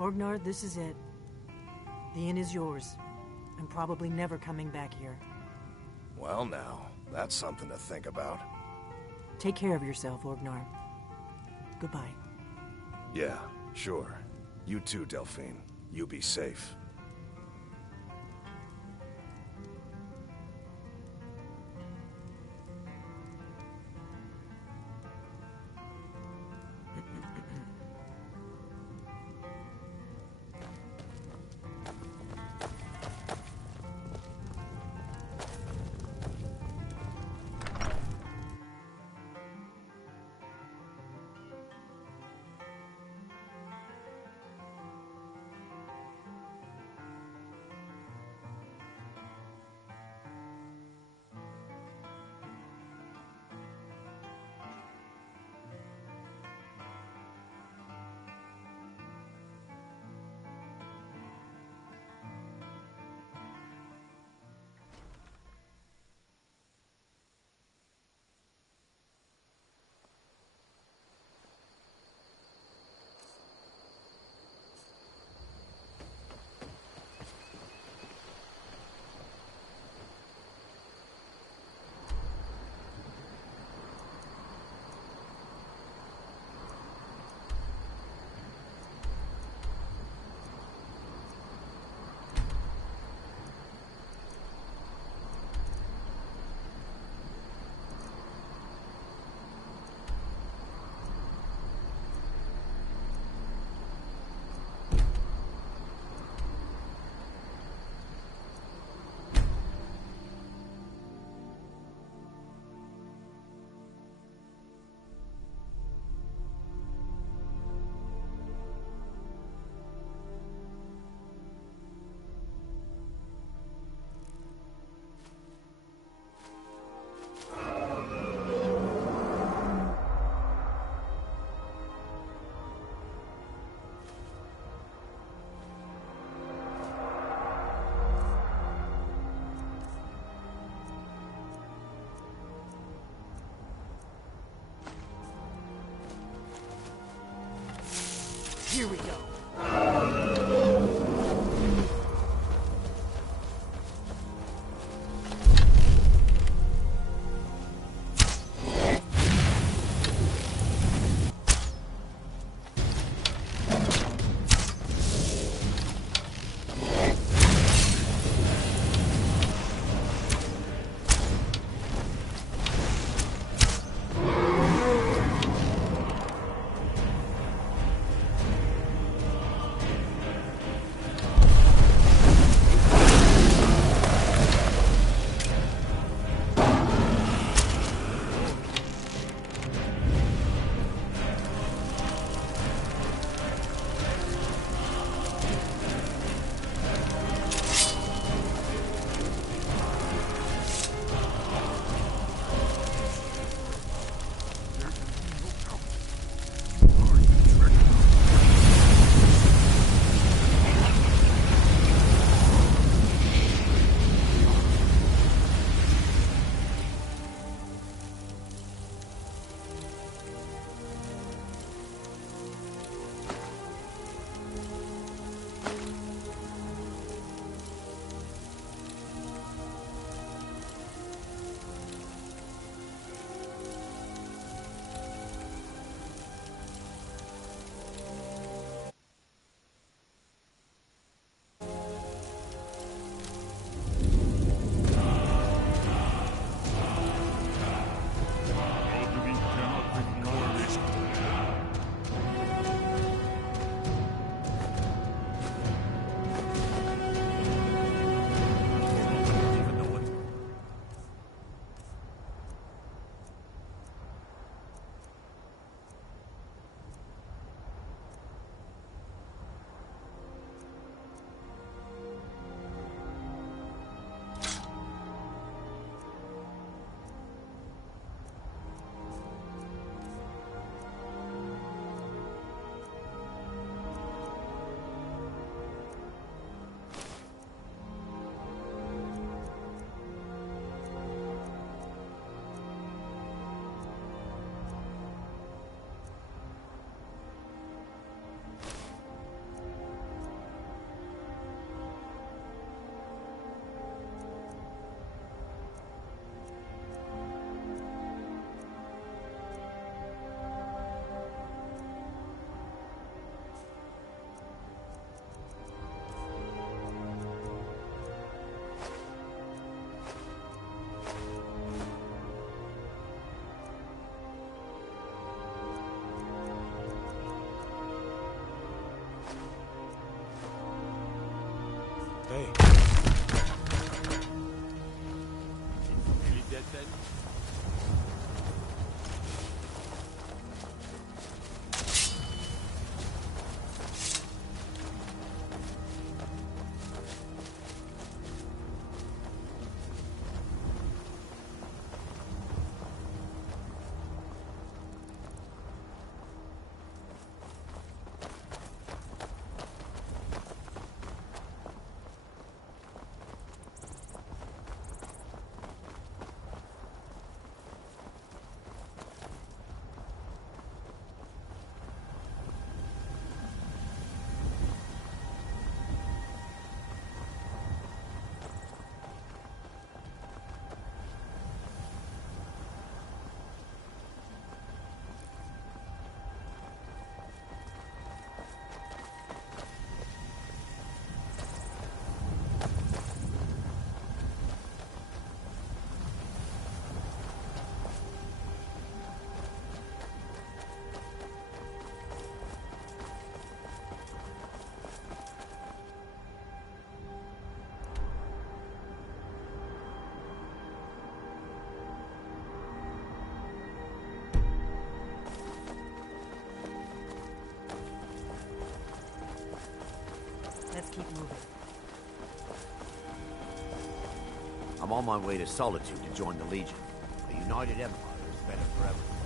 Orgnar, this is it. The inn is yours. I'm probably never coming back here. Well now, that's something to think about. Take care of yourself, Orgnar. Goodbye. Yeah, sure. You too, Delphine. You be safe. Here we go. I'm on my way to Solitude to join the Legion. A united empire is better for everyone.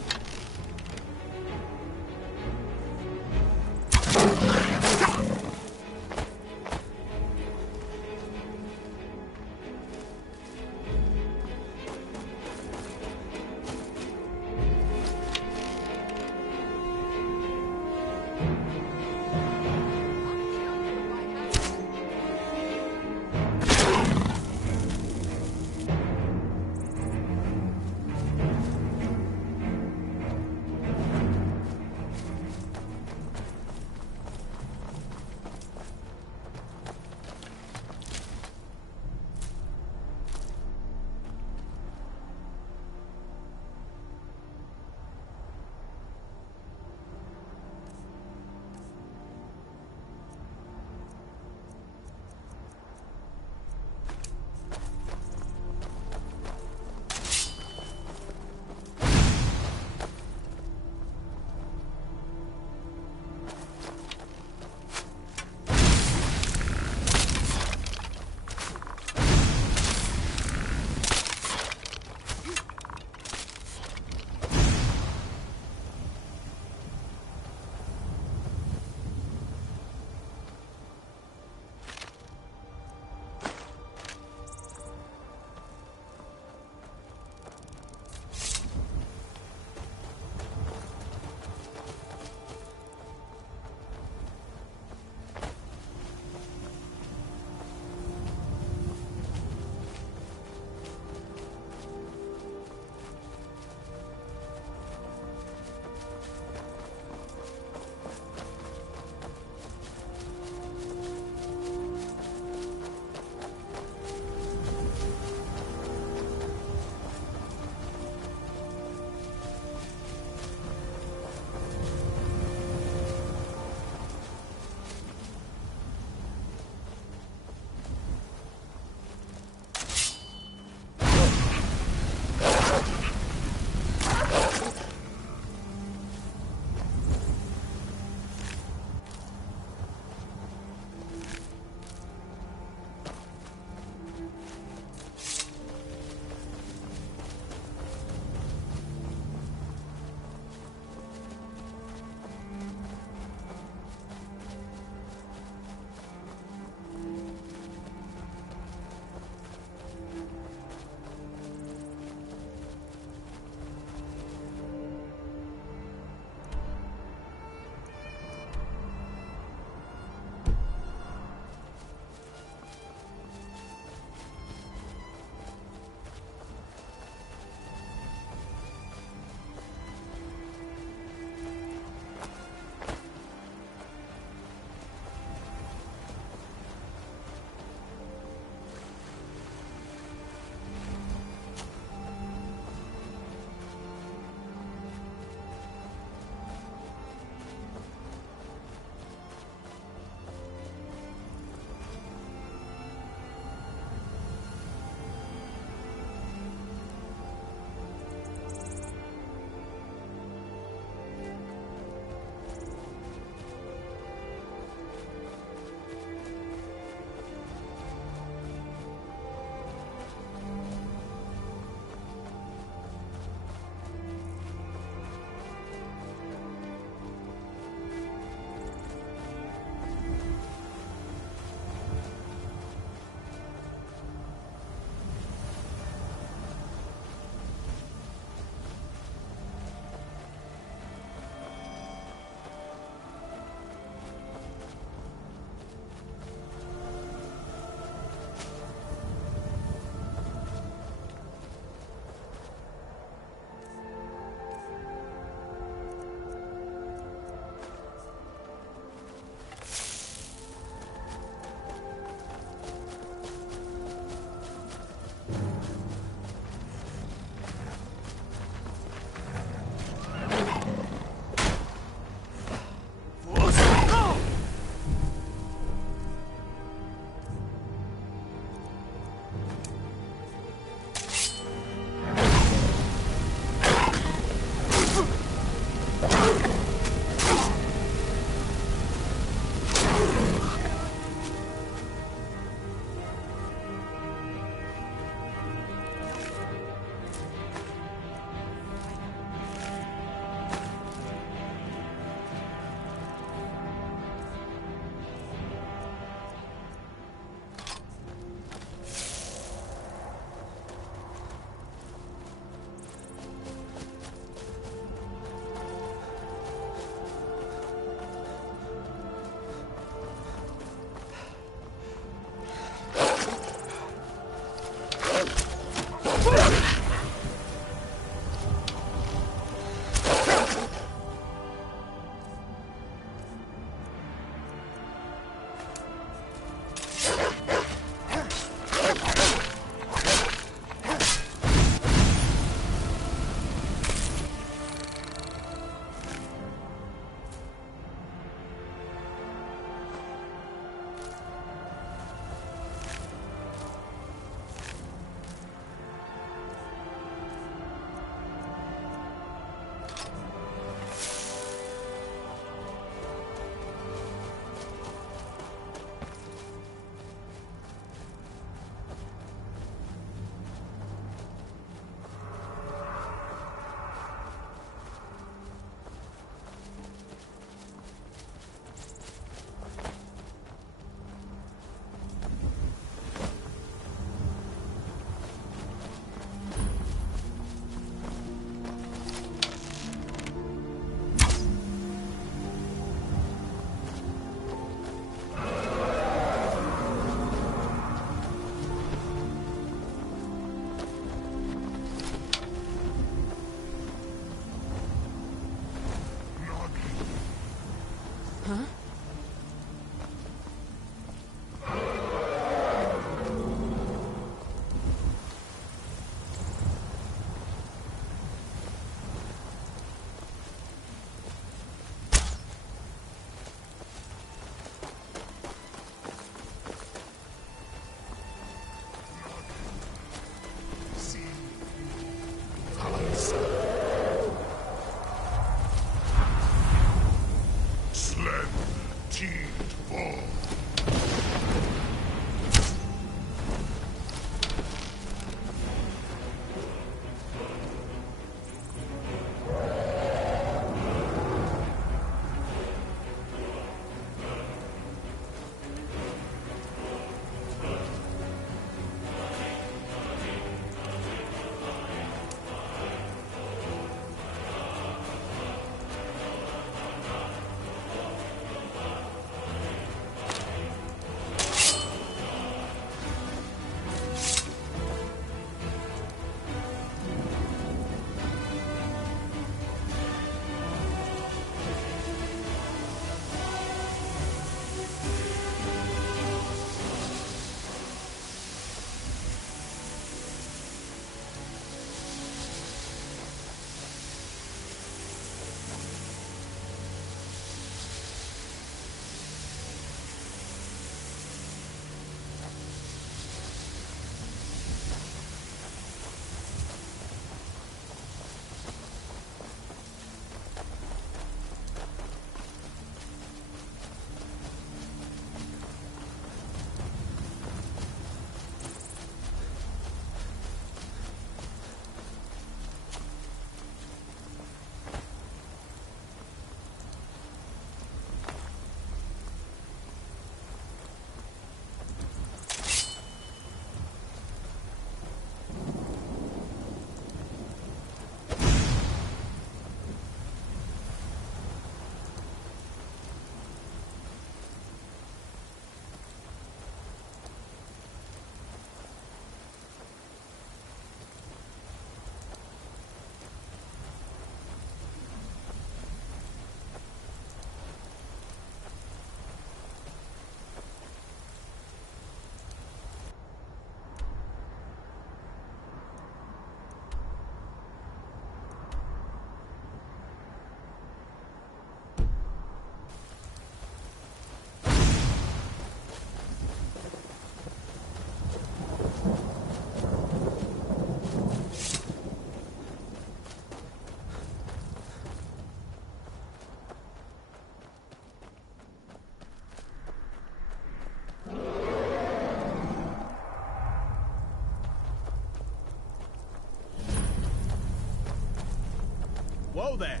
Whoa there!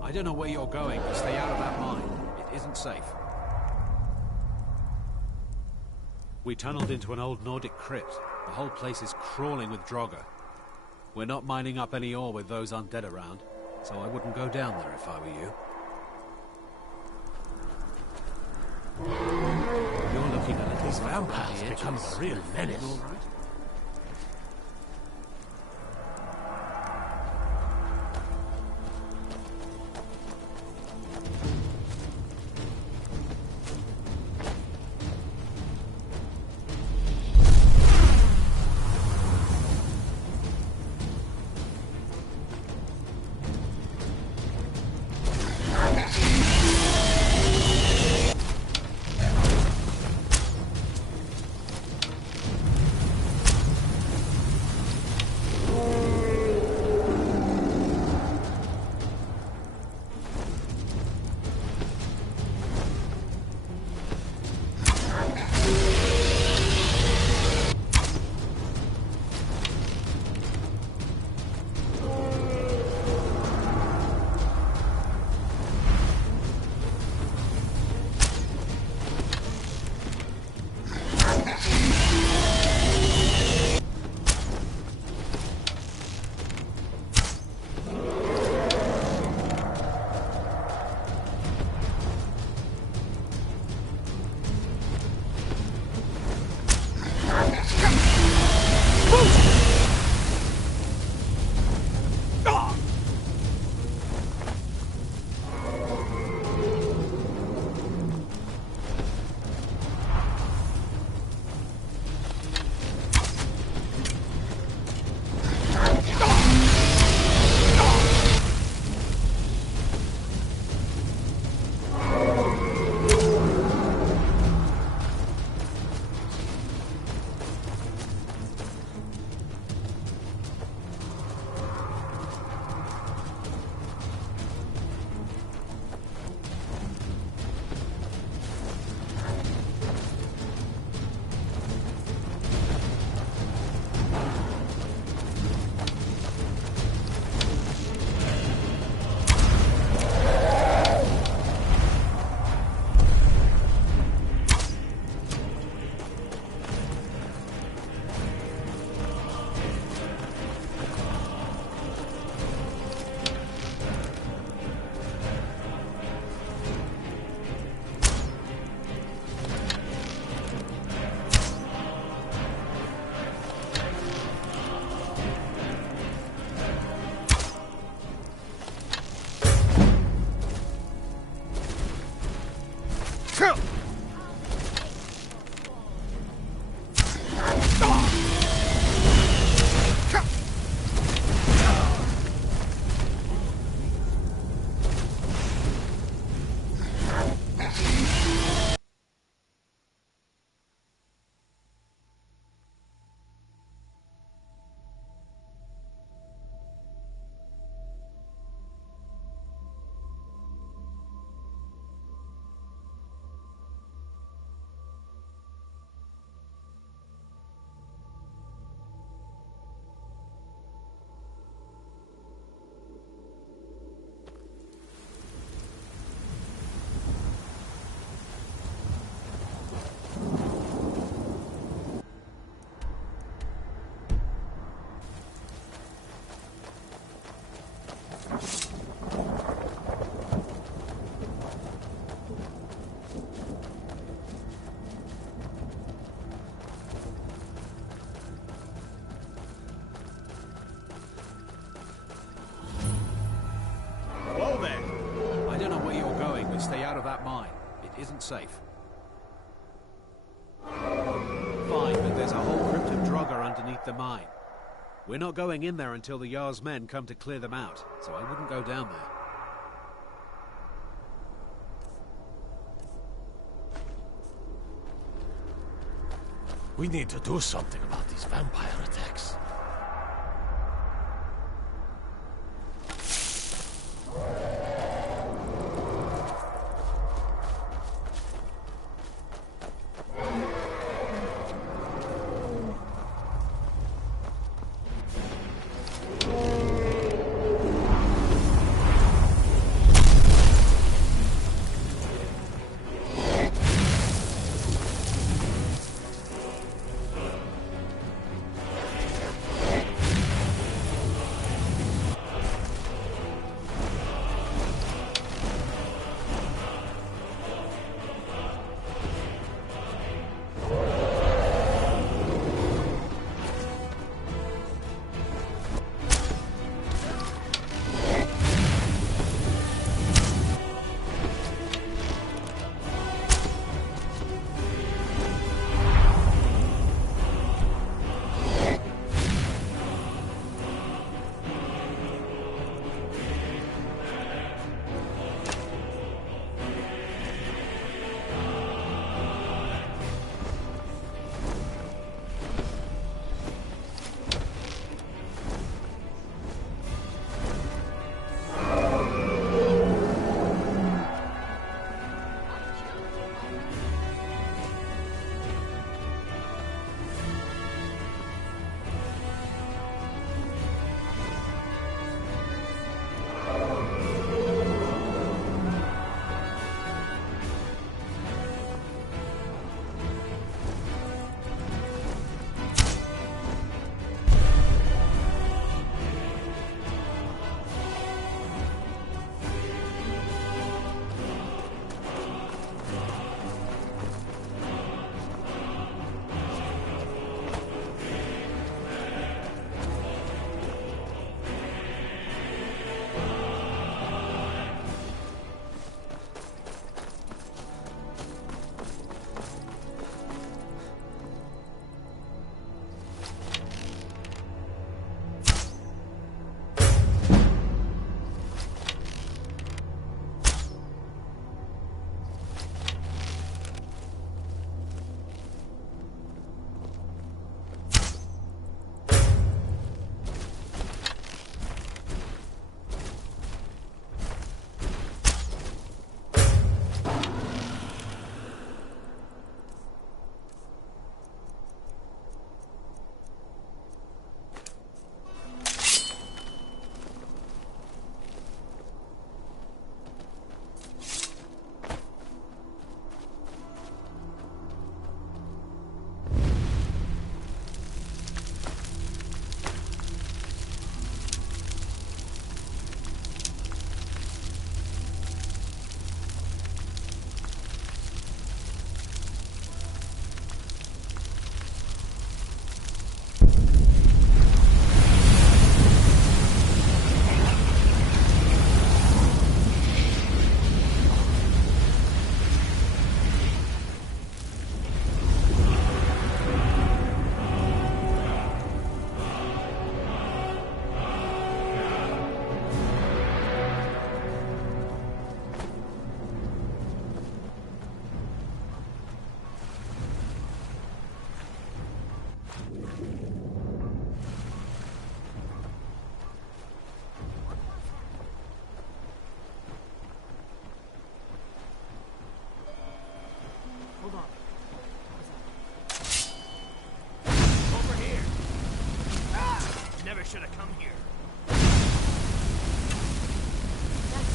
I don't know where you're going, but stay out of that mine. It isn't safe. We tunneled into an old Nordic crypt. The whole place is crawling with Draugr. We're not mining up any ore with those undead around, so I wouldn't go down there if I were you. You're looking a little... These vampires becoming a real menace. All right? Stay out of that mine. It isn't safe. Fine, but there's a whole crypt of Draugr underneath the mine. We're not going in there until the Jarl's men come to clear them out, so I wouldn't go down there. We need to do something about these vampire attacks.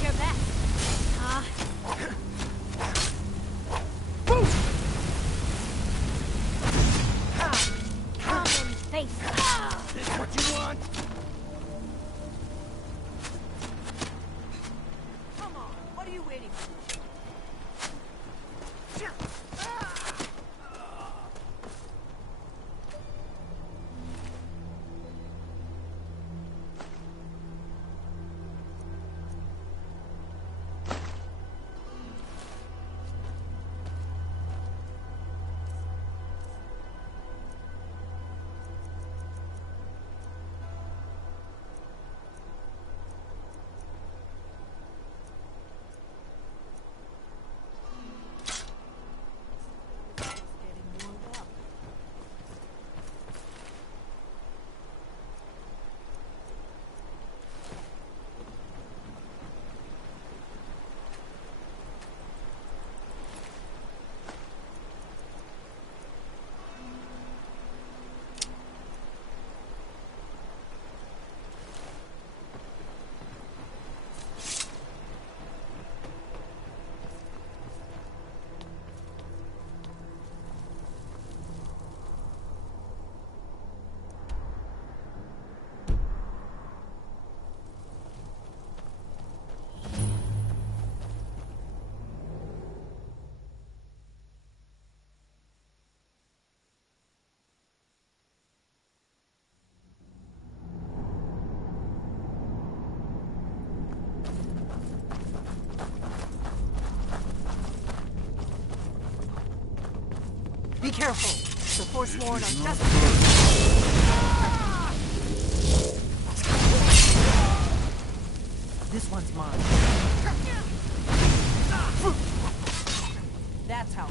your best. Common face. This what you want? Come on, what are you waiting for? Be careful. The Forsworn are just... This one's mine. That's how.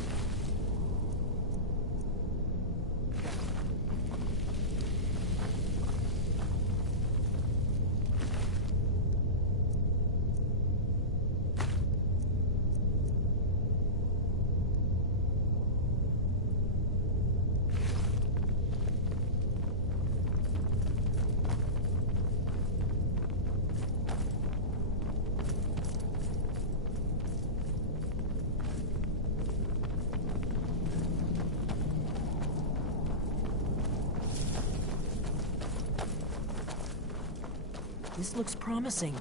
This looks promising.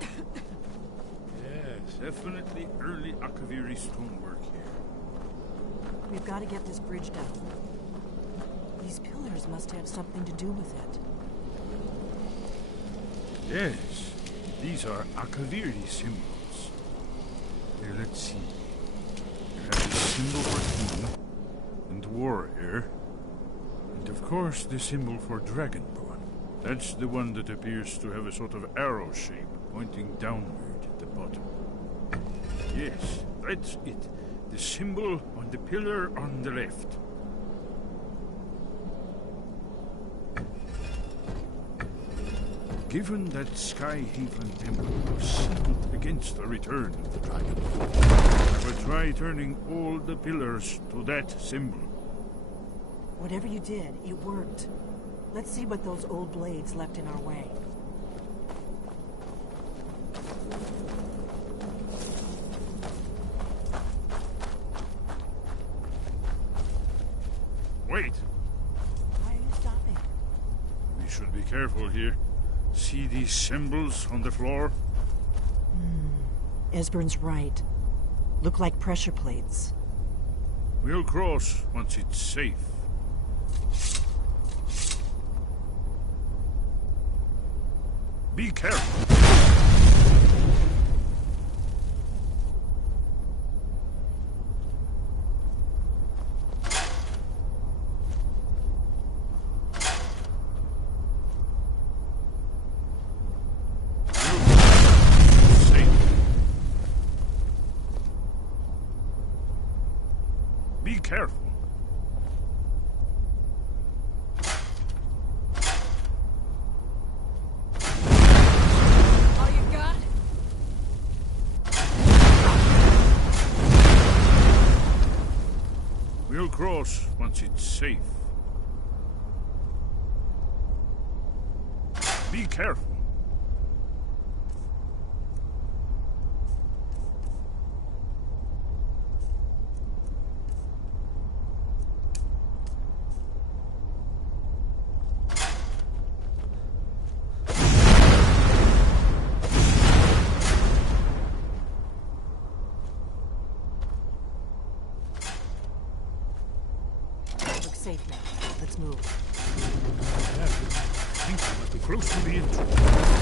Yes, definitely early Akaviri stonework here. We've got to get this bridge down. These pillars must have something to do with it. Yes, these are Akaviri symbols. Here, let's see. You have the symbol for king and warrior, and of course the symbol for dragonborn. That's the one that appears to have a sort of arrow shape pointing downward at the bottom. Yes, that's it. The symbol on the pillar on the left. Given that Skyhaven Temple was sealed against the return of the dragon, I will try turning all the pillars to that symbol. Whatever you did, it worked. Let's see what those old blades left in our way. Wait! Why are you stopping? We should be careful here. See these symbols on the floor? Esbern's right. Look like pressure plates. We'll cross once it's safe. Be careful! Be careful. All you got? We'll cross once it's safe. Be careful. Looks safe now. Let's move. I think I must be close to the entrance.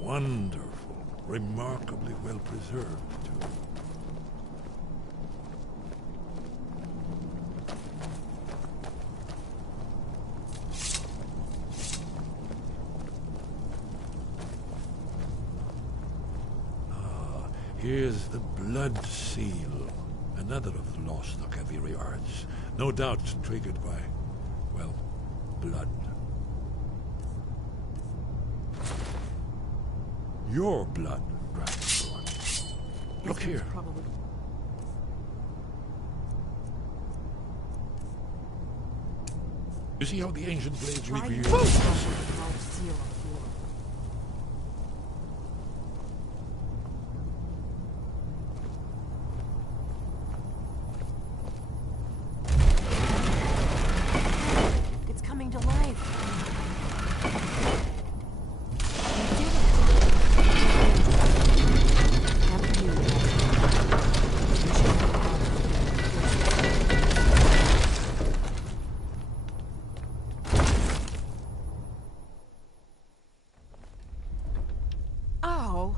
Wonderful. Remarkably well preserved, too. Here's the Blood Seal, another of the lost Akaviri arts, no doubt triggered by, well, blood. Your blood, perhaps. Look These here. things probably... You see how the ancient blades Try reveal? using the large seal on the floor. It's coming to life. You did it. After you, you should have gone. Ow!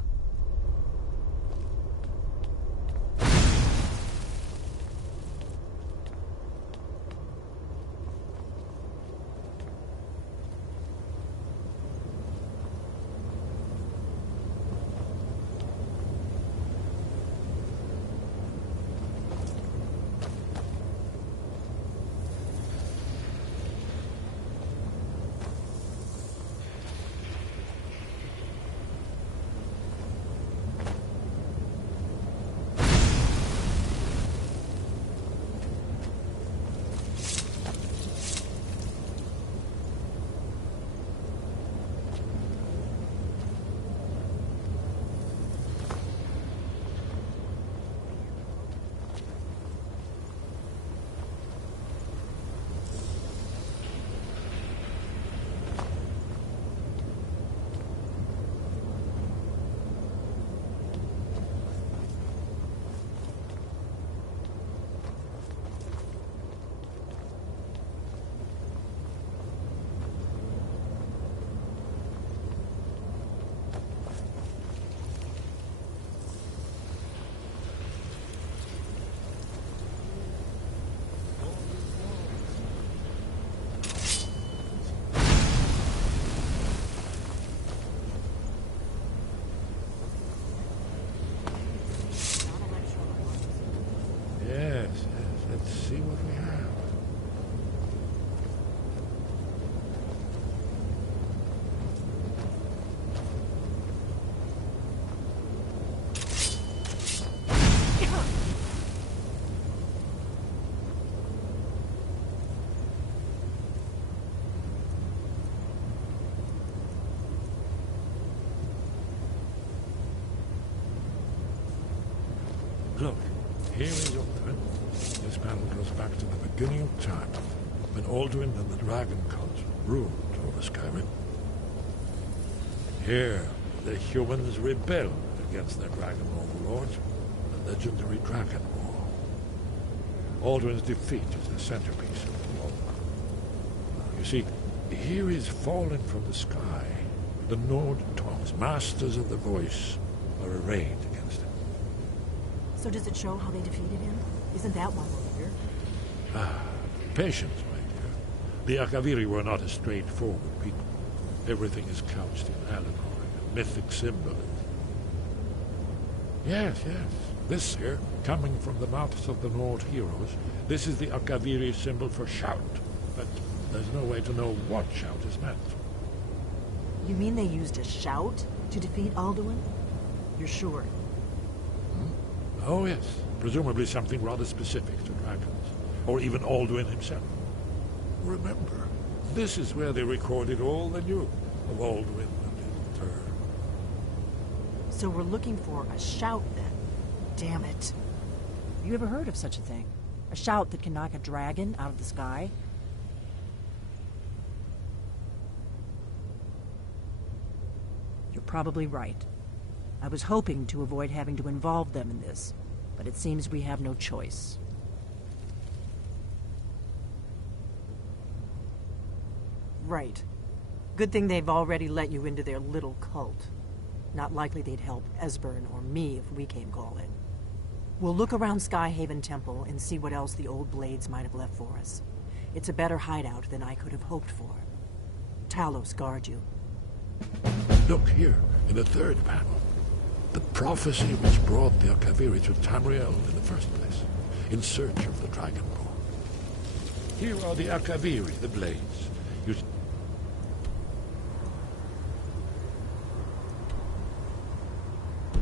Yes, let's see what we have. Look, here is your turn. This panel goes back to the beginning of time, when Alduin and the dragon cult ruled over Skyrim. Here, the humans rebelled against their dragon overlord, the legendary Dragon War. Alduin's defeat is the centerpiece of the war. You see, here is fallen from the sky. The Nord Tongs, masters of the voice, are arrayed against him. So does it show how they defeated him? Isn't that why we're here? Patience, my dear. The Akaviri were not a straightforward people. Everything is couched in allegory, mythic symbolism. Yes. This here, coming from the mouths of the Nord heroes, this is the Akaviri symbol for shout. But there's no way to know what shout is meant. You mean they used a shout to defeat Alduin? You're sure? Oh, yes. Presumably something rather specific to dragons. Or even Alduin himself. Remember, this is where they recorded all they knew of Alduin and his return. So we're looking for a shout, then. Damn it. You ever heard of such a thing? A shout that can knock a dragon out of the sky? You're probably right. I was hoping to avoid having to involve them in this, but it seems we have no choice. Right. Good thing they've already let you into their little cult. Not likely they'd help Esbern or me if we came calling. We'll look around Skyhaven Temple and see what else the old blades might have left for us. It's a better hideout than I could have hoped for. Talos guard you. Look here, in the third panel. The prophecy which brought the Akaviri to Tamriel in the first place, in search of the Dragonborn. Here are the Akaviri, the blades.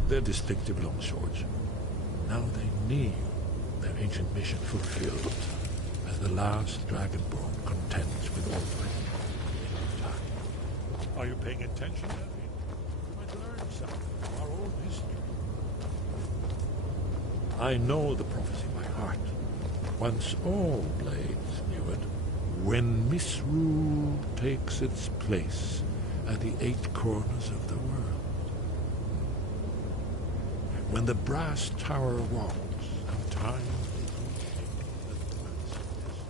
Their distinctive longswords. Now they kneel, their ancient mission fulfilled, as the last Dragonborn contends with Alduin. Are you paying attention, Elfie? You might learn something from our own history. I know the prophecy by heart. Once all blades knew it, when misrule takes its place at the 8 corners of the world. When the brass tower walks, and time is reshaping the dance of destiny.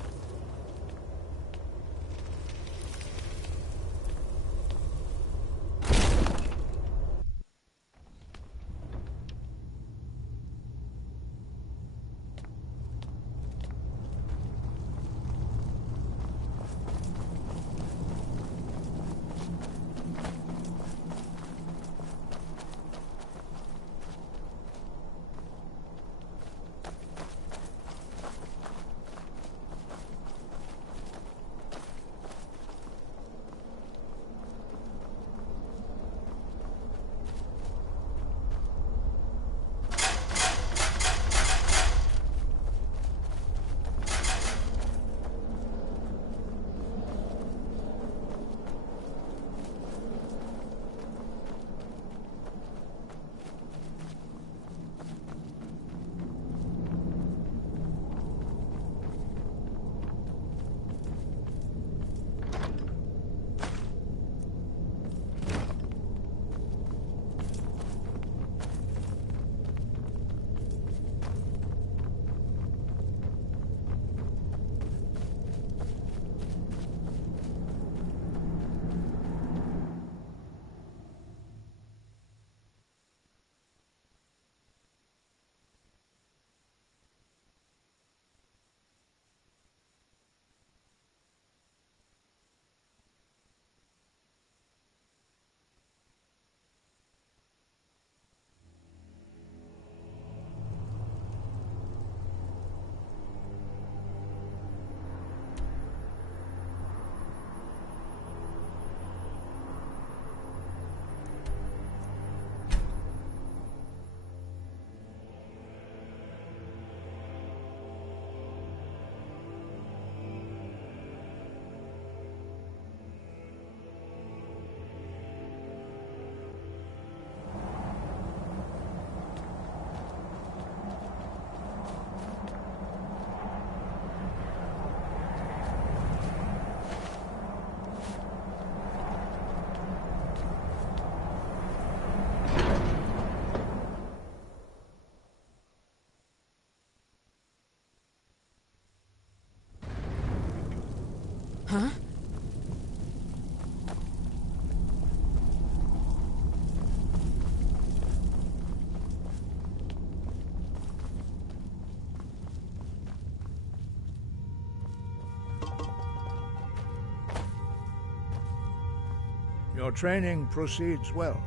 Your training proceeds well,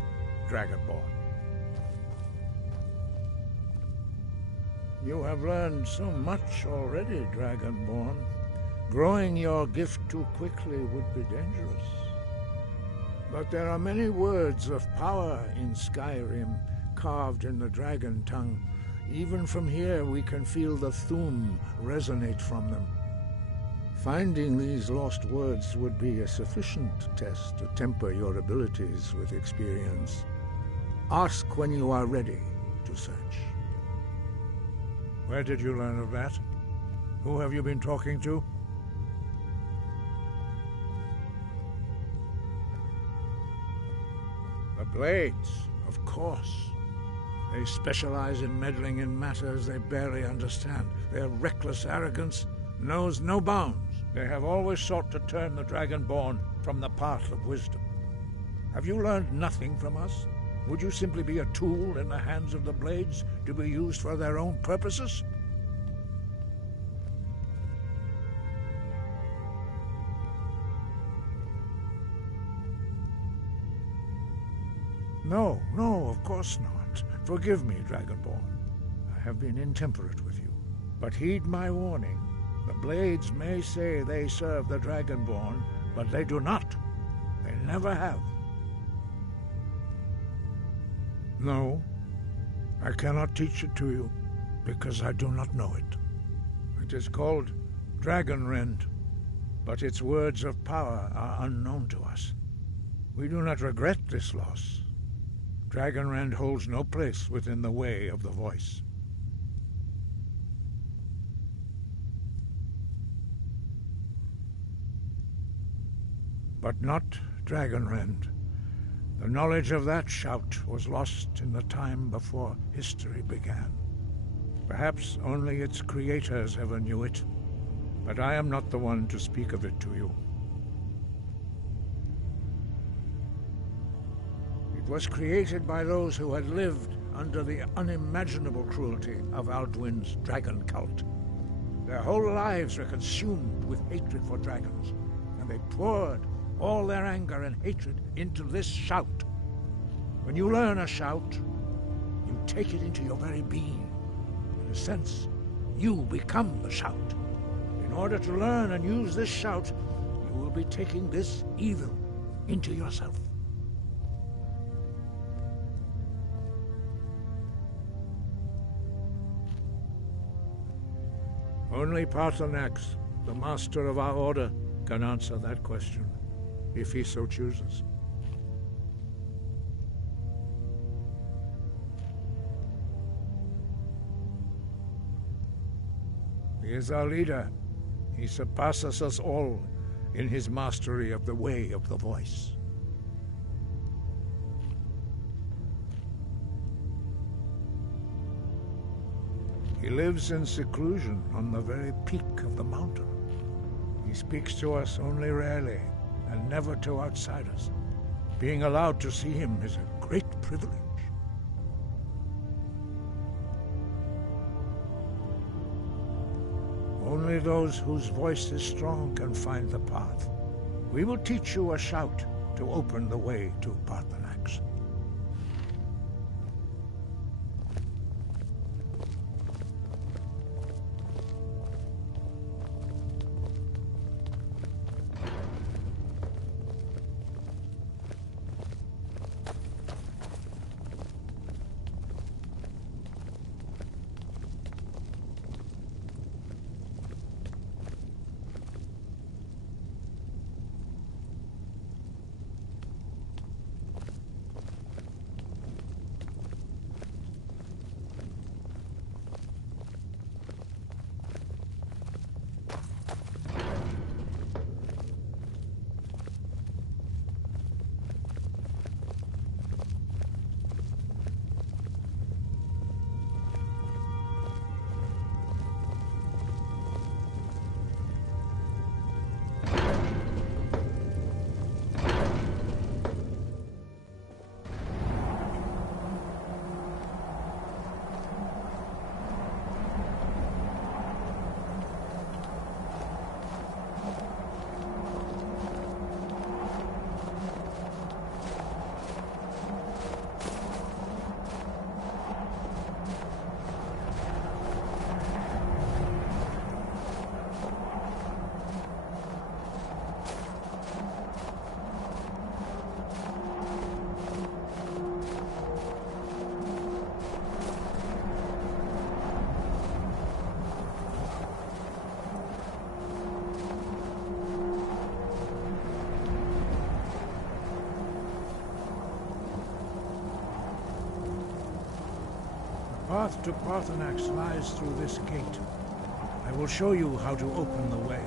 Dragonborn. You have learned so much already, Dragonborn. Growing your gift too quickly would be dangerous. But there are many words of power in Skyrim, carved in the dragon tongue. Even from here we can feel the Thu'um resonate from them. Finding these lost words would be a sufficient test to temper your abilities with experience. Ask when you are ready to search. Where did you learn of that? Who have you been talking to? The Blades, of course. They specialize in meddling in matters they barely understand. Their reckless arrogance knows no bounds. They have always sought to turn the Dragonborn from the path of wisdom. Have you learned nothing from us? Would you simply be a tool in the hands of the Blades to be used for their own purposes? No, of course not. Forgive me, Dragonborn. I have been intemperate with you. But heed my warning. The Blades may say they serve the Dragonborn, but they do not. They never have. No, I cannot teach it to you, because I do not know it. It is called Dragonrend, but its words of power are unknown to us. We do not regret this loss. Dragonrend holds no place within the way of the voice. But not Dragonrend. The knowledge of that shout was lost in the time before history began. Perhaps only its creators ever knew it, but I am not the one to speak of it to you. It was created by those who had lived under the unimaginable cruelty of Alduin's dragon cult. Their whole lives were consumed with hatred for dragons, and they poured all their anger and hatred into this shout. When you learn a shout, you take it into your very being. In a sense, you become the shout. In order to learn and use this shout, you will be taking this evil into yourself. Only Paarthurnax, the master of our order, can answer that question, if he so chooses. He is our leader. He surpasses us all in his mastery of the way of the voice. He lives in seclusion on the very peak of the mountain. He speaks to us only rarely, and never to outsiders. Being allowed to see him is a great privilege. Only those whose voice is strong can find the path. We will teach you a shout to open the way to Paarthurnax. path to Parthenax lies through this gate. I will show you how to open the way.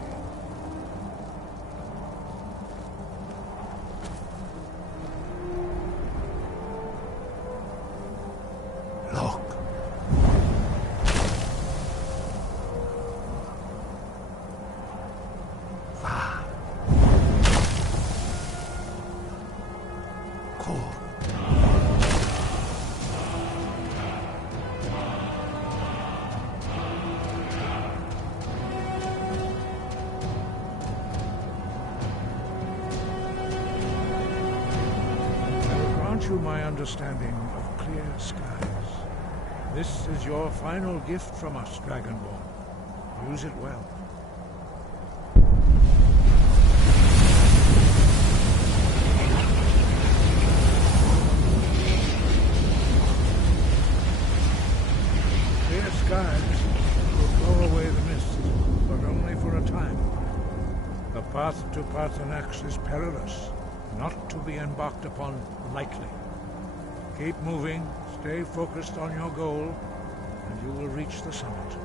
Look. Cool. You my understanding of clear skies. This is your final gift from us, Dragonborn. Use it well. Clear skies will blow away the mist, but only for a time. The path to Parthenax is perilous, not to be embarked upon lightly. Keep moving, stay focused on your goal, and you will reach the summit.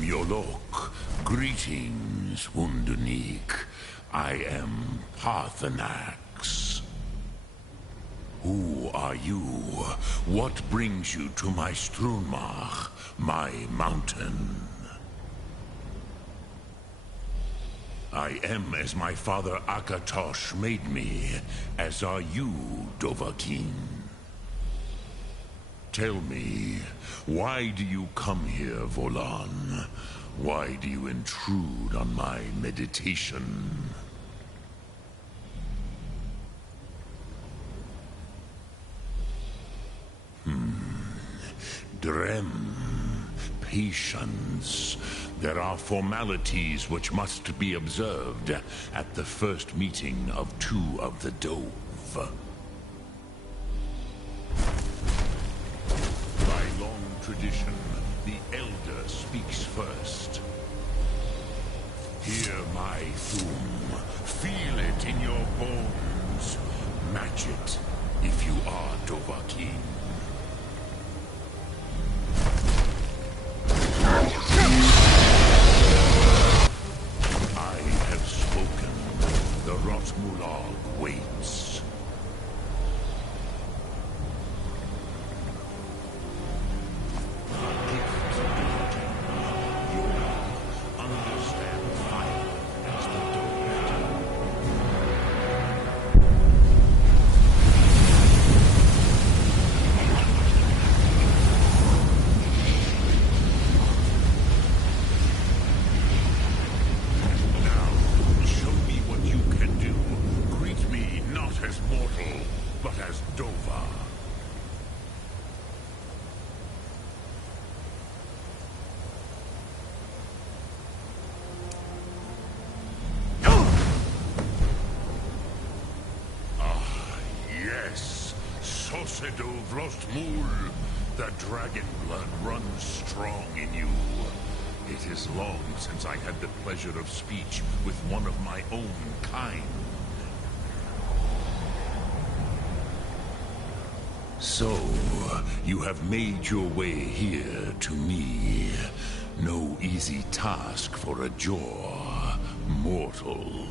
Yolok. Greetings, Wunderneek. I am Parthenax. Who are you? What brings you to my Strunmach, my mountain? I am as my father Akatosh made me, as are you, Dovahkiin. Tell me, why do you come here, Volan? Why do you intrude on my meditation? Drem. Patience. There are formalities which must be observed at the first meeting of two of the Dove. By long tradition, the Elder speaks first. Hear my Thum. Feel it in your bones. Match it if you are Dovahkiin. I have spoken. The Rotmulag waits. Understand fire as the Dove do. Now, show me what you can do. Greet me not as mortal, but as Dova. Yes, Sosedo Vrostmul. The dragon blood runs strong in you. It is long since I had the pleasure of speech with one of my own kind. So, you have made your way here to me. No easy task for a jaw, mortal.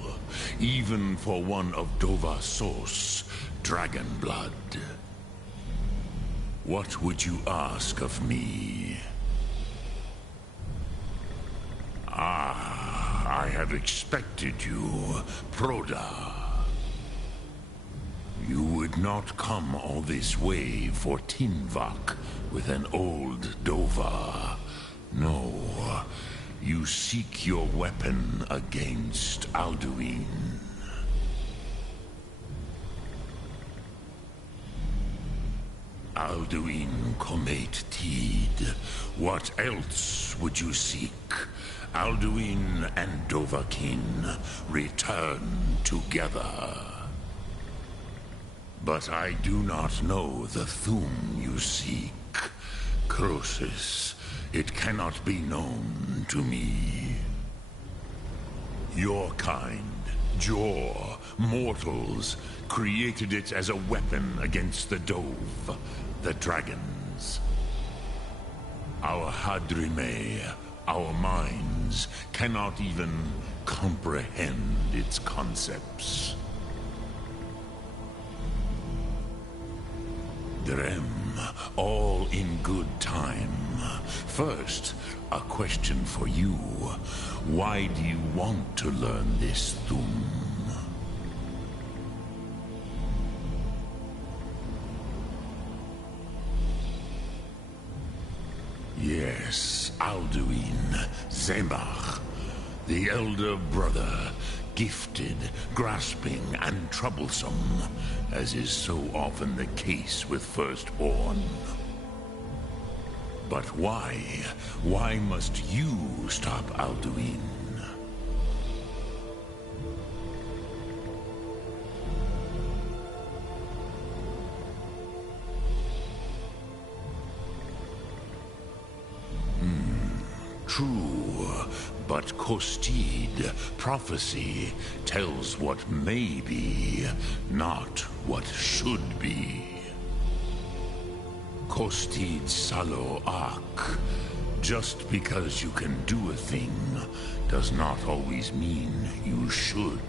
Even for one of Dova Sos, dragon blood. What would you ask of me? I had expected you, Proda. You would not come all this way for Tinvak with an old Dova. No, you seek your weapon against Alduin. Alduin Comet Tid. What else would you seek? Alduin and Dovahkiin return together. But I do not know the Thum you seek. Croesus, it cannot be known to me. Your kind, Jor, mortals, created it as a weapon against the Dove, the dragons. Our Hadrime, our minds, cannot even comprehend its concepts. Drem, all in good time. First, a question for you. Why do you want to learn this Thum? Yes, Alduin, Zemach, the elder brother, gifted, grasping, and troublesome, as is so often the case with Firstborn. But why? Why must you stop Alduin? True, but Kostid, prophecy, tells what may be, not what should be. Kostid Salo Ak, Just because you can do a thing does not always mean you should.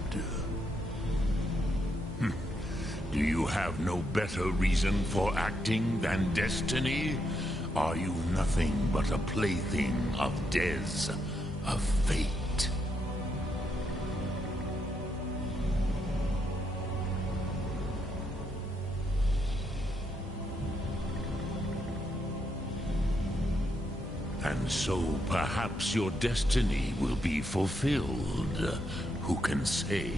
Do you have no better reason for acting than destiny? Are you nothing but a plaything of Des, of fate? And so perhaps your destiny will be fulfilled. Who can say?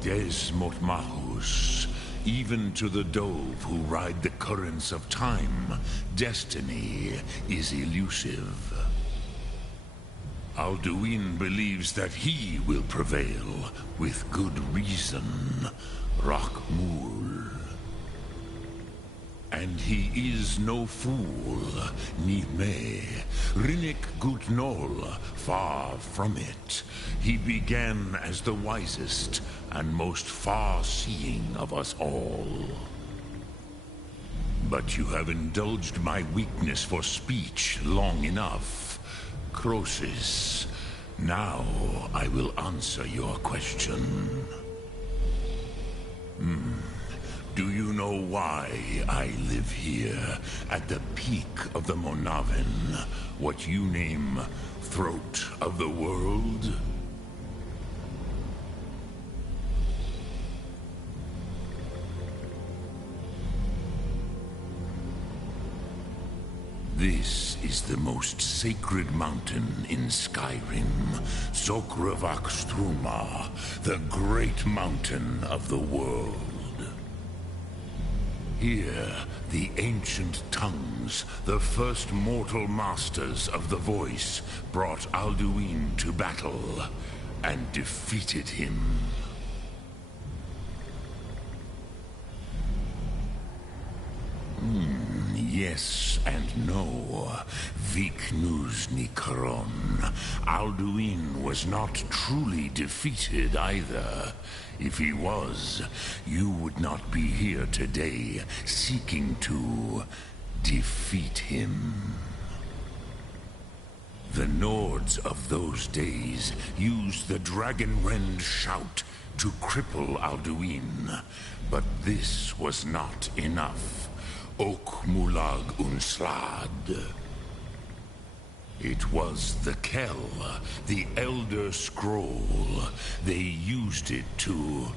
Des Motmahus, even to the dove who ride the currents of time, destiny is elusive. Alduin believes that he will prevail, with good reason, Rakmul. And he is no fool, Nime, Rinnik Gutnol, far from it. He began as the wisest and most far-seeing of us all. But you have indulged my weakness for speech long enough, Croesus. Now I will answer your question. Do you know why I live here, at the peak of the Monavin, what you name Throat of the World? This is the most sacred mountain in Skyrim, Sokravak Struma, the great mountain of the world. Here, the ancient tongues, the first mortal masters of the voice, brought Alduin to battle and defeated him. Yes and no. Viknus Nikaron. Alduin was not truly defeated either. If he was, you would not be here today seeking to defeat him. The Nords of those days used the Dragonrend shout to cripple Alduin, but this was not enough. Ok Mulag Unslad. It was the Kell, the Elder Scroll. They used it to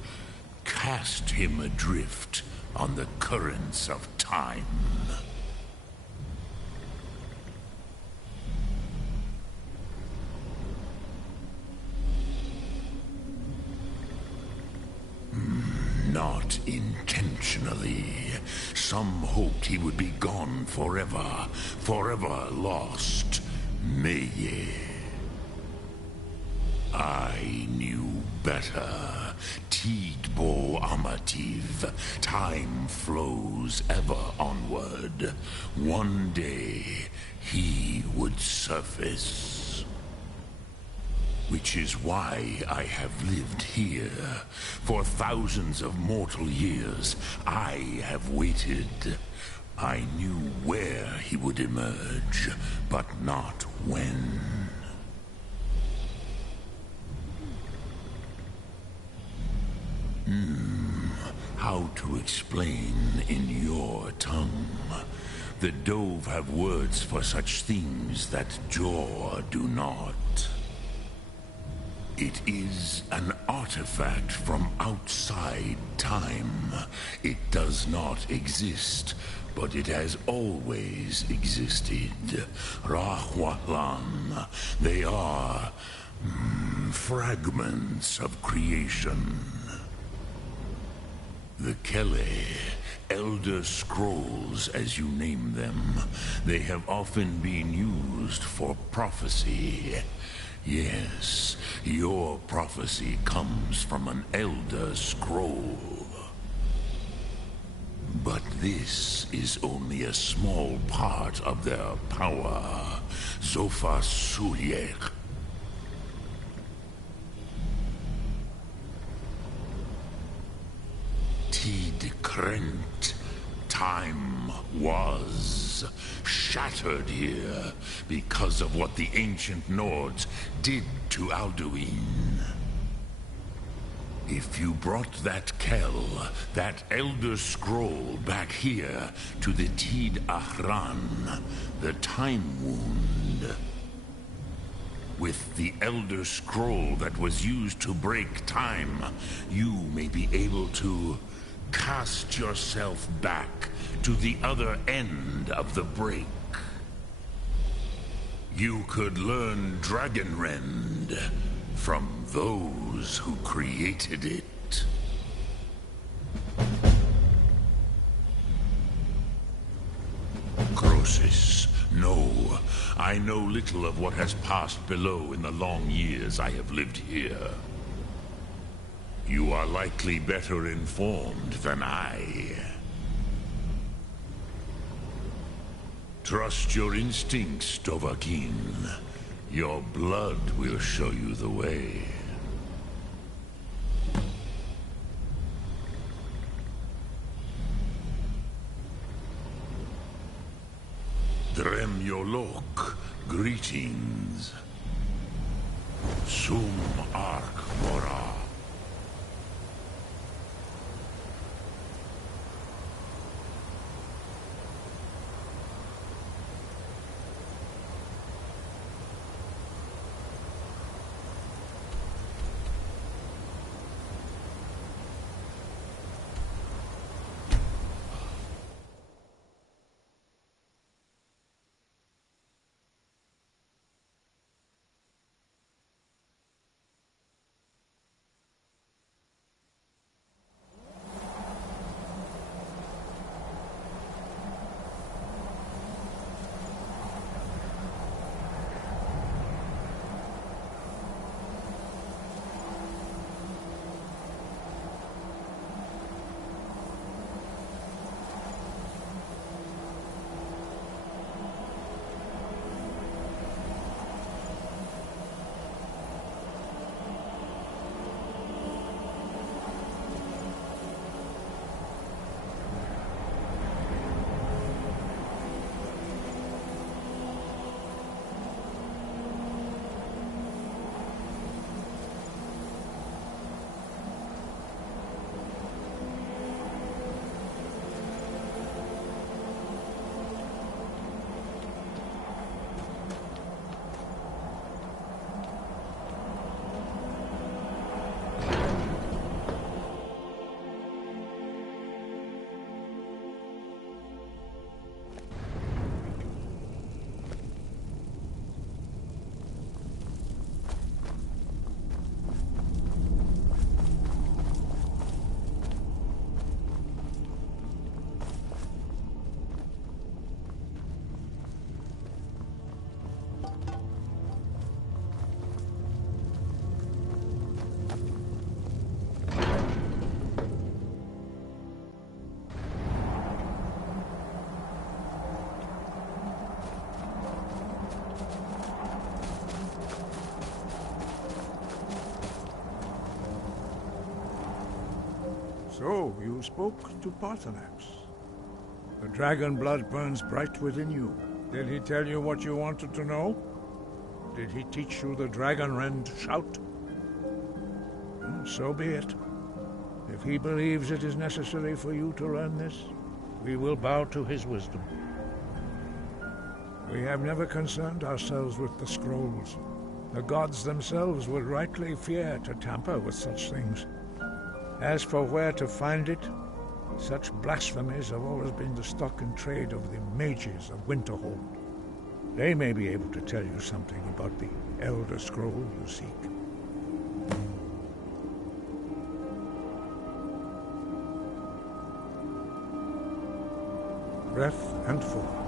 cast him adrift on the currents of time. Not intentionally. Some hoped he would be gone forever, forever lost. Meye. I knew better. Tidbo Amativ. Time flows ever onward. One day, he would surface. Which is why I have lived here. For thousands of mortal years, I have waited. I knew where he would emerge, but not when. How to explain in your tongue? The Dove have words for such things that Jor do not. It is an artifact from outside time. It does not exist, but it has always existed. Rahwatlan. They are fragments of creation. The Kele, Elder Scrolls as you name them, they have often been used for prophecy. Yes, your prophecy comes from an Elder Scroll. But this is only a small part of their power. Zofa Sulyek. Tid Krent. Time was. worlds, shattered here because of what the ancient Nords did to Alduin. If you brought that Kell, that Elder Scroll back here to the Tid Ahran, the Time Wound, with the Elder Scroll that was used to break time, you may be able to cast yourself back to the other end of the break. You could learn Dragonrend from those who created it. Croesus, no. I know little of what has passed below in the long years I have lived here. You are likely better informed than I. Trust your instincts, Dovahkiin. Your blood will show you the way. Drem Yolok, greetings. Sum Ark Mora. So, you spoke to Paarthurnax. The dragon blood burns bright within you. Did he tell you what you wanted to know? Did he teach you the Dragonrend shout? So be it. If he believes it is necessary for you to learn this, we will bow to his wisdom. We have never concerned ourselves with the scrolls. The gods themselves would rightly fear to tamper with such things. As for where to find it, such blasphemies have always been the stock and trade of the mages of Winterhold. They may be able to tell you something about the Elder Scroll you seek. Breath and forth.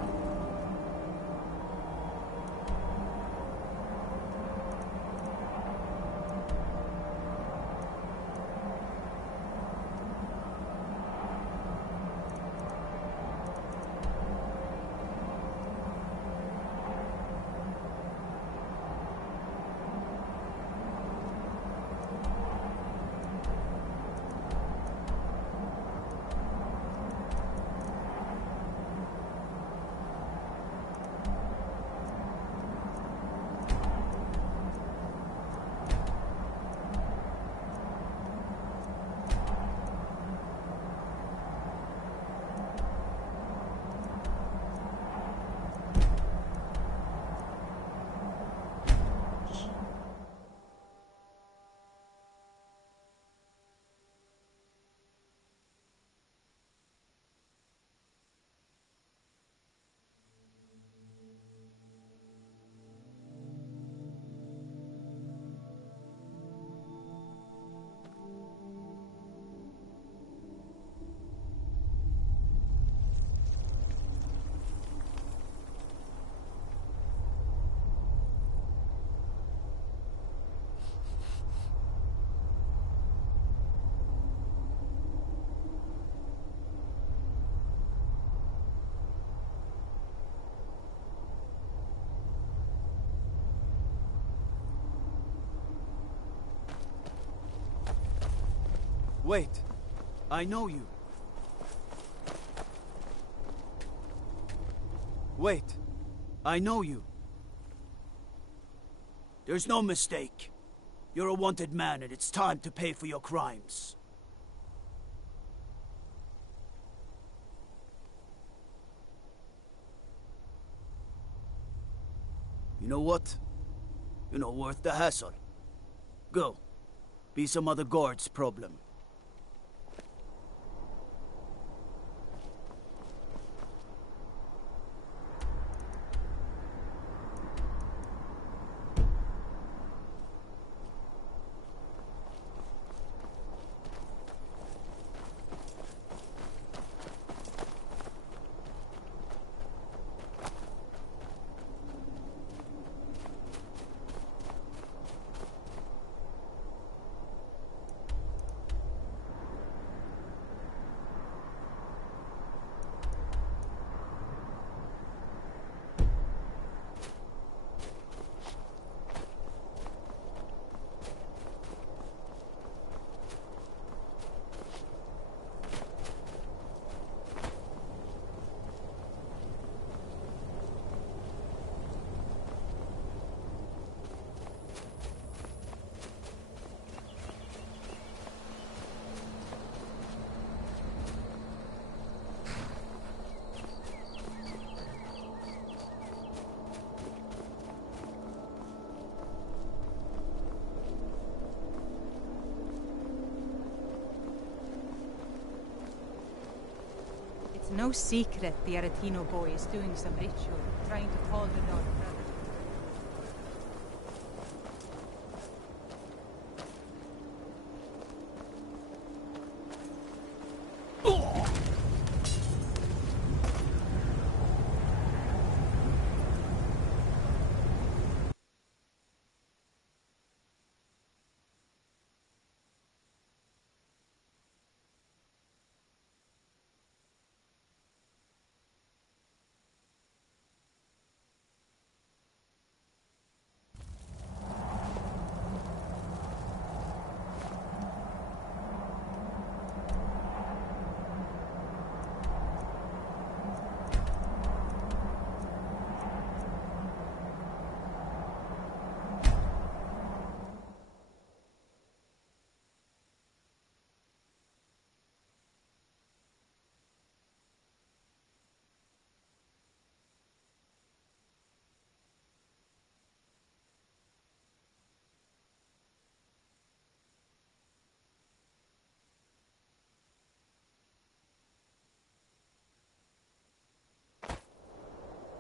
Wait. I know you. Wait. I know you. There's no mistake. You're a wanted man, and it's time to pay for your crimes. You know what? You're not worth the hassle. Go. Be some other guard's problem. It's no secret the Aretino boy is doing some ritual, trying to call the Nord brother.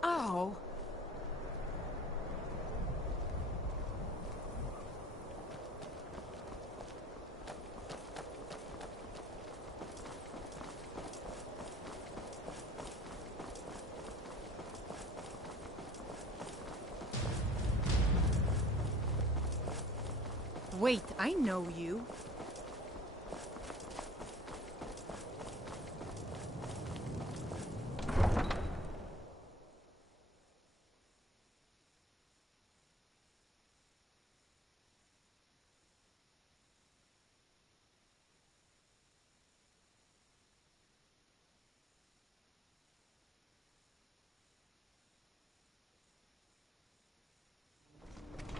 Ow! Wait, I know you.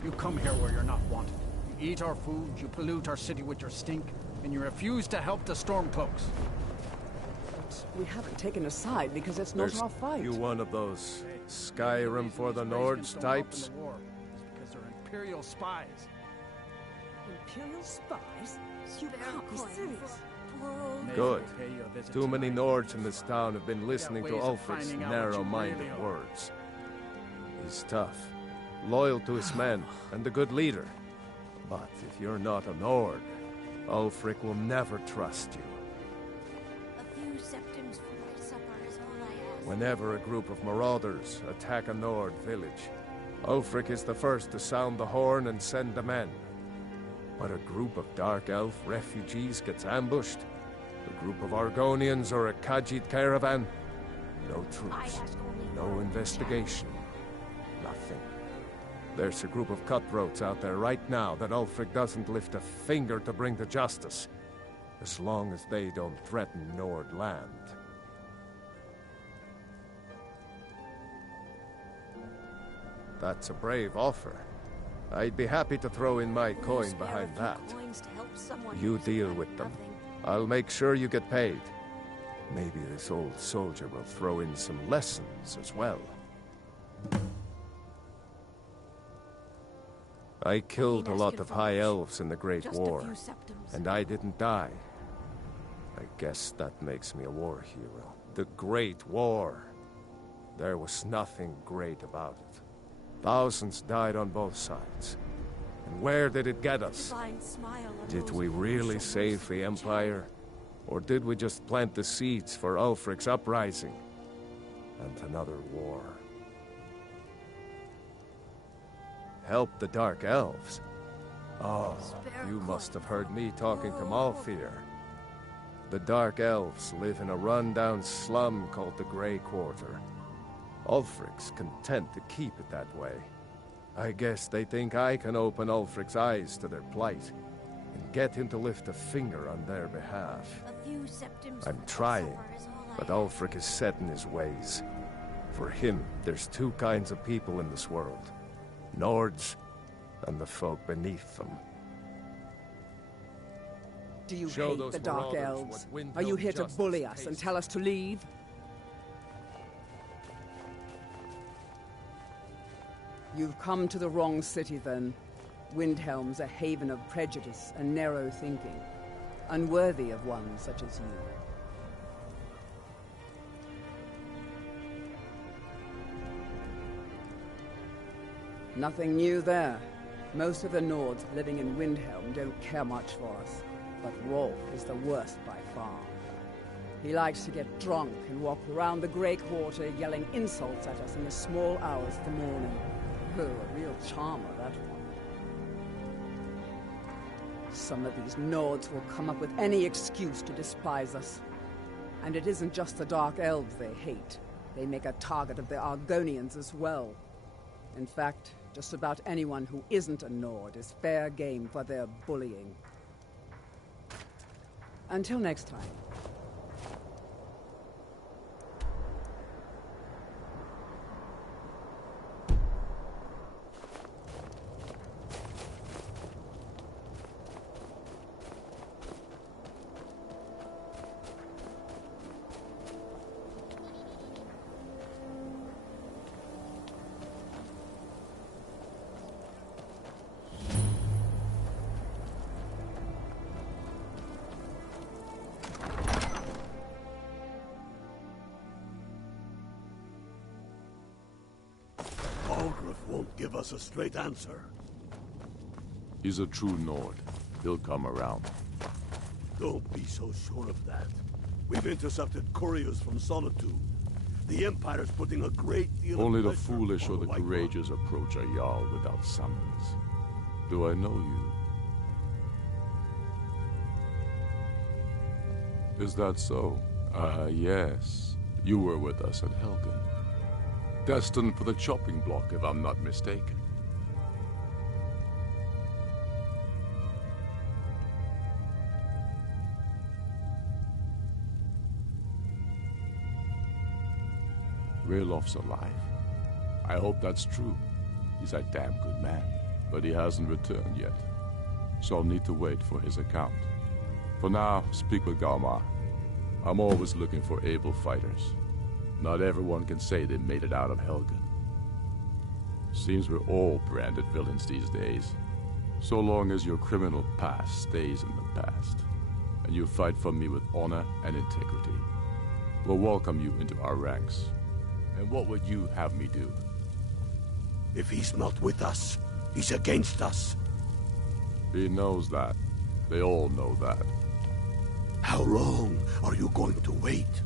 You come here where you're not wanted. You eat our food, you pollute our city with your stink, and you refuse to help the Stormcloaks. But we haven't taken a side because it's not our fight. You one of those Skyrim for the Nords types? The war is because they're Imperial spies. Imperial spies? You can't be serious. Good. Too many Nords in this town have been listening to Ulfric's narrow-minded words. He's tough, loyal to his men, and a good leader. But if you're not a Nord, Ulfric will never trust you. A few septims for my supper is all I ask. Whenever a group of marauders attack a Nord village, Ulfric is the first to sound the horn and send the men. But a group of Dark Elf refugees gets ambushed, a group of Argonians or a Khajiit caravan, no troops, no investigation, nothing. There's a group of cutthroats out there right now that Ulfric doesn't lift a finger to bring to justice. as long as they don't threaten Nord land. That's a brave offer. I'd be happy to throw in my coin behind that. You deal with them. I'll make sure you get paid. Maybe this old soldier will throw in some lessons as well. I killed a lot of high elves in the Great War, and I didn't die. I guess that makes me a war hero. The Great War. There was nothing great about it. Thousands died on both sides. And where did it get us? Did we really save the Empire? Or did we just plant the seeds for Ulfric's uprising? And another war. Help the Dark Elves? Oh, you must have heard me talking to Malfear. The Dark Elves live in a run-down slum called the Grey Quarter. Ulfric's content to keep it that way. I guess they think I can open Ulfric's eyes to their plight and get him to lift a finger on their behalf. I'm trying, but Ulfric is set in his ways. For him, there's two kinds of people in this world. Nords and the folk beneath them. Do you hate the Dark Elves? Are you here to bully us and tell us to leave? You've come to the wrong city, then. Windhelm's a haven of prejudice and narrow thinking, unworthy of one such as you. Nothing new there. Most of the Nords living in Windhelm don't care much for us, but Rolf is the worst by far. He likes to get drunk and walk around the Grey Quarter yelling insults at us in the small hours of the morning. Oh, a real charmer, that one. Some of these Nords will come up with any excuse to despise us. And it isn't just the Dark Elves they hate. They make a target of the Argonians as well. In fact, just about anyone who isn't a Nord is fair game for their bullying. Until next time. Won't give us a straight answer. He's a true Nord. He'll come around. Don't be so sure of that. We've intercepted couriers from Solitude. The Empire's putting a great deal Only of the pressure foolish or on the White courageous approach a Jarl without summons. Do I know you? Is that so? Yes. You were with us at Helgen. Destined for the chopping block, if I'm not mistaken. Railof's alive. I hope that's true. He's a damn good man, but he hasn't returned yet. So I'll need to wait for his account. For now, speak with Galmar. I'm always looking for able fighters. Not everyone can say they made it out of Helgen. Seems we're all branded villains these days. So long as your criminal past stays in the past, and you fight for me with honor and integrity, we'll welcome you into our ranks. And what would you have me do? If he's not with us, he's against us. He knows that. They all know that. How long are you going to wait?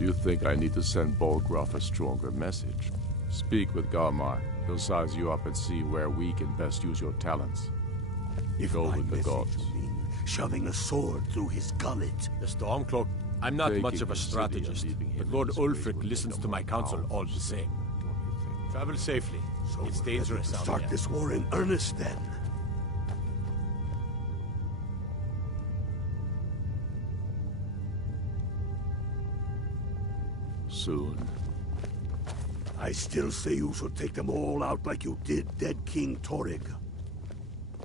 You think I need to send Bolgraf a stronger message? Speak with Galmar. He'll size you up and see where we can best use your talents. If go my with the gods. Mean shoving a sword through his gullet. The Stormcloak. I'm not Taking much of a the city strategist, and leaving but him Lord in disgrace Ulfric would listens make to him my counsel powerful. all the same. Travel safely. So It's we're ready dangerous to out start here. this war in earnest then. soon. I still say you should take them all out like you did dead King Torrig.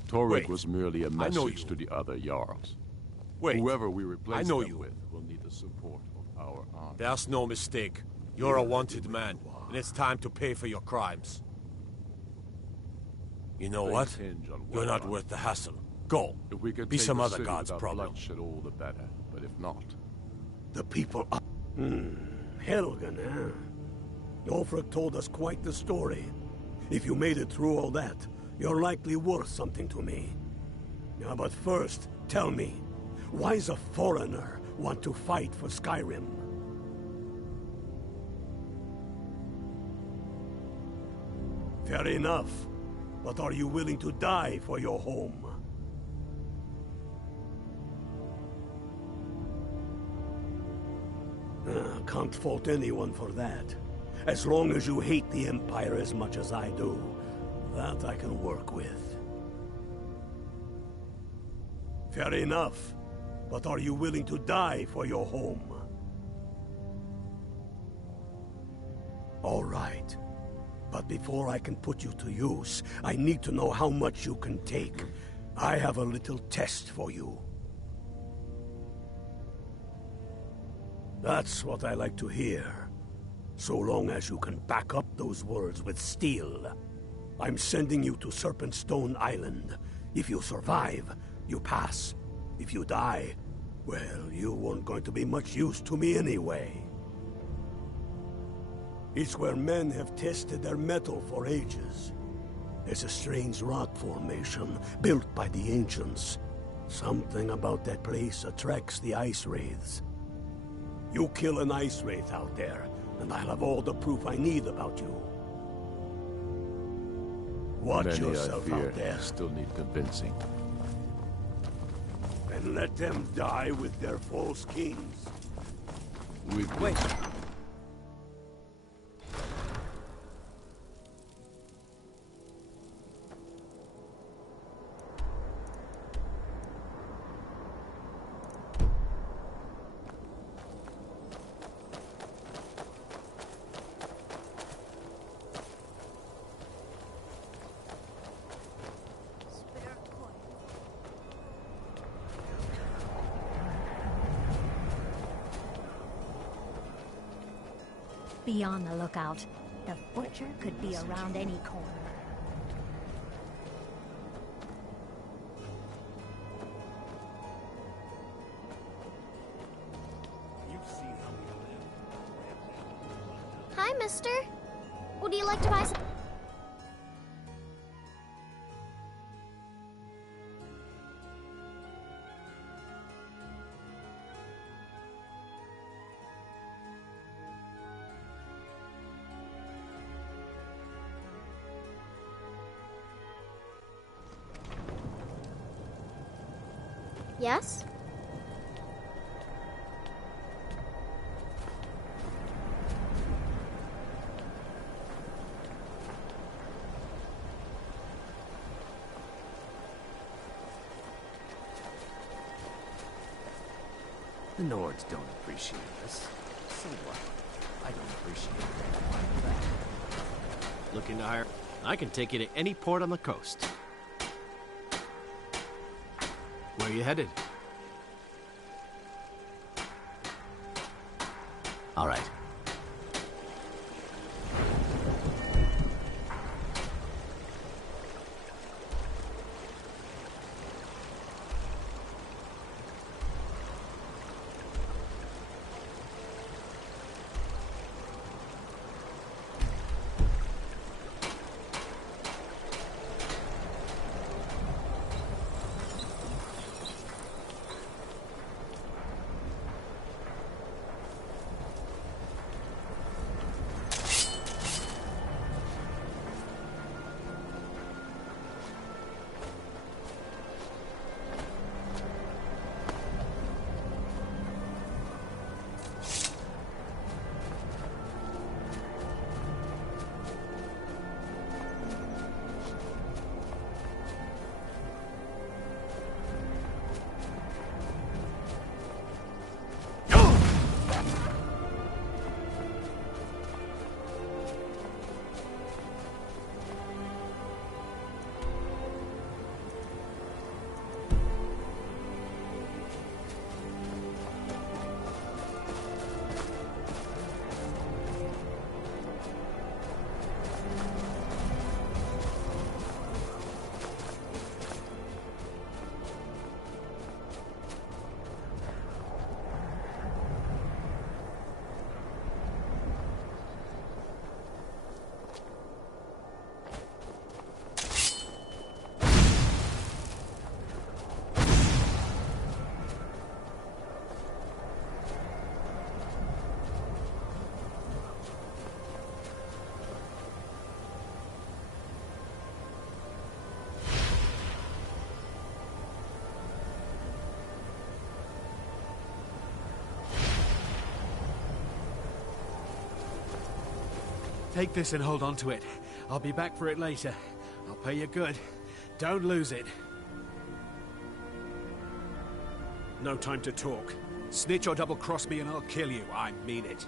Torrig was merely a message to the other Jarls. Wait. Whoever we replace them with will need the support of our army. There's no mistake. You're a wanted man, and it's time to pay for your crimes. You know what? You're not worth the hassle. Go. If we can be take some the other city god's without problem. bloodshed, all the better. But if not, The people are... Helgen, huh? Ulfric told us quite the story. If you made it through all that, you're likely worth something to me. Now, but first, tell me, why does a foreigner want to fight for Skyrim? Fair enough. But are you willing to die for your home? Can't fault anyone for that. As long as you hate the Empire as much as I do, that I can work with. Fair enough. But are you willing to die for your home? All right. But before I can put you to use, I need to know how much you can take. I have a little test for you. That's what I like to hear. So long as you can back up those words with steel. I'm sending you to Serpentstone Island. If you survive, you pass. If you die, well, you weren't going to be much use to me anyway. It's where men have tested their metal for ages. It's a strange rock formation built by the ancients. Something about that place attracts the ice wraiths. You kill an ice wraith out there, and I'll have all the proof I need about you. Watch many, yourself I fear, out there. still need convincing. And let them die with their false kings. Wait. Be on the lookout. The butcher could be around any corner. Hi, mister. Would you like to buy some? Yes? The Nords don't appreciate this. So what? I don't appreciate it. Looking to hire? I can take you to any port on the coast. Where are you headed? All right. Take this and hold on to it. I'll be back for it later. I'll pay you good. Don't lose it. No time to talk. Snitch or double-cross me and I'll kill you. I mean it.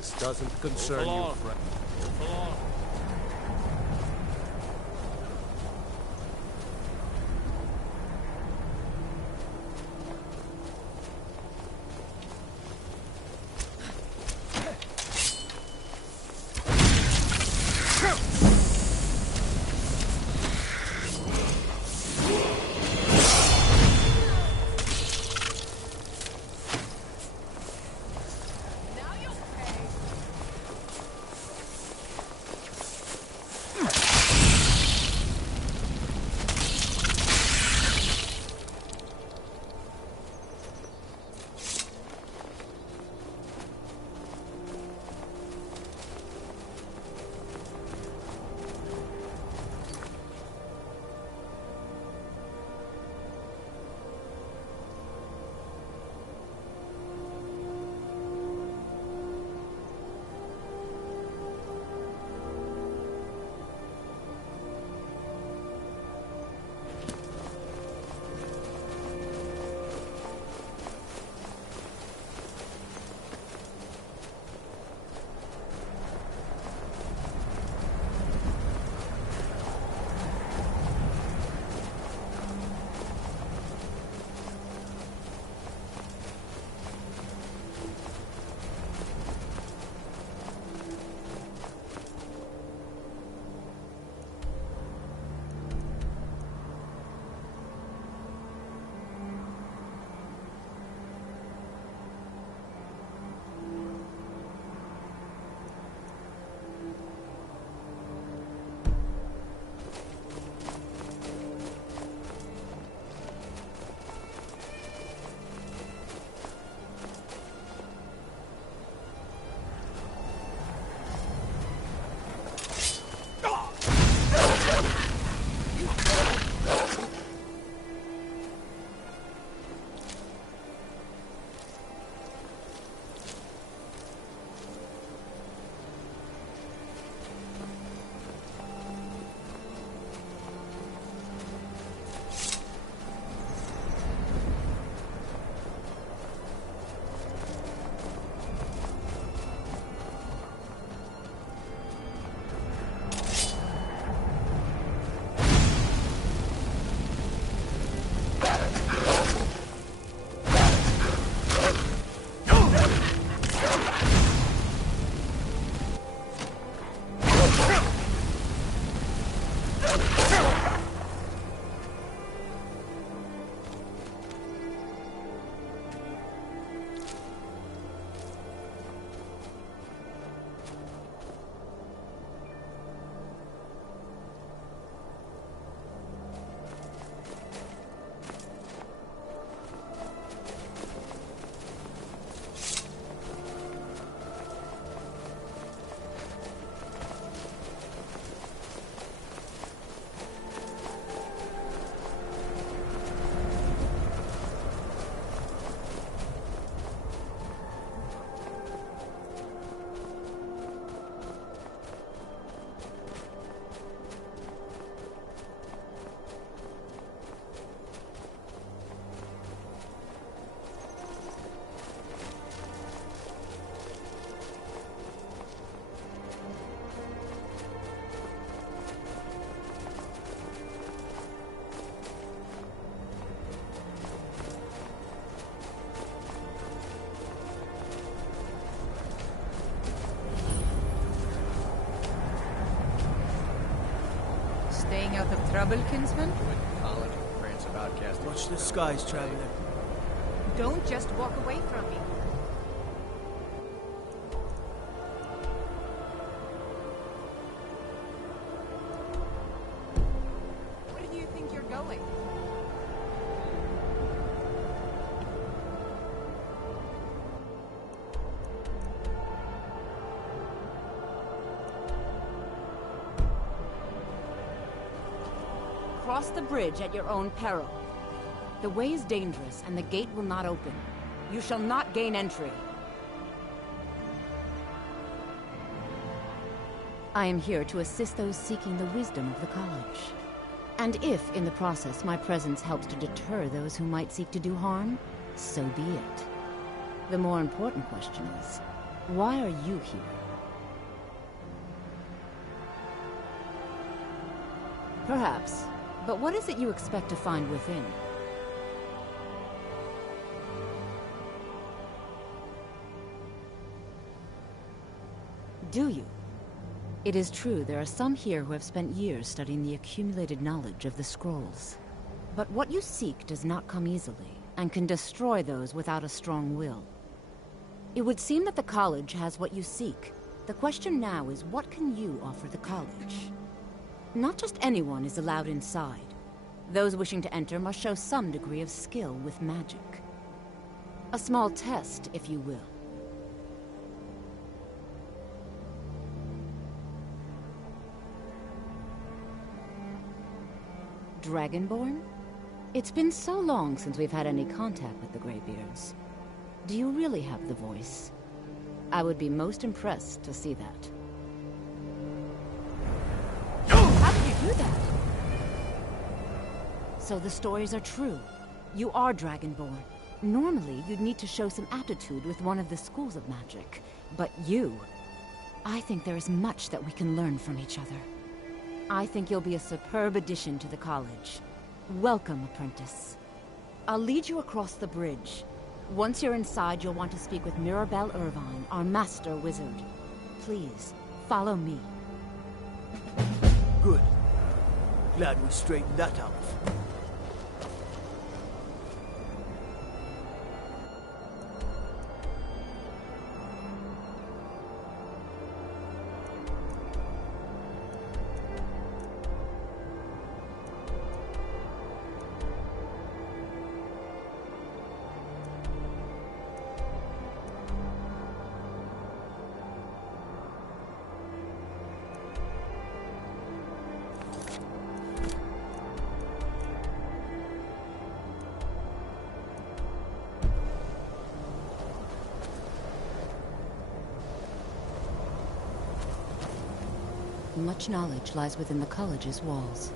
This doesn't concern you, friend. Staying out of trouble, kinsman? College, France of outcasting. Watch the skies, traveler. Don't just walk away from me. Where do you think you're going? Cross the bridge at your own peril. The way is dangerous, and the gate will not open. You shall not gain entry. I am here to assist those seeking the wisdom of the college. And if, in the process, my presence helps to deter those who might seek to do harm, so be it. The more important question is, why are you here? Perhaps. But what is it you expect to find within? Do you? It is true there are some here who have spent years studying the accumulated knowledge of the scrolls. But what you seek does not come easily, and can destroy those without a strong will. It would seem that the college has what you seek. The question now is, what can you offer the college? Not just anyone is allowed inside. Those wishing to enter must show some degree of skill with magic. A small test, if you will. Dragonborn? It's been so long since we've had any contact with the Greybeards. Do you really have the voice? I would be most impressed to see that. How did you do that? So the stories are true. You are Dragonborn. Normally, you'd need to show some aptitude with one of the schools of magic. But you... I think there is much that we can learn from each other. I think you'll be a superb addition to the college. Welcome, apprentice. I'll lead you across the bridge. Once you're inside, you'll want to speak with Mirabelle Irvine, our master wizard. Please, follow me. Good. Glad we straightened that out. Much knowledge lies within the college's walls.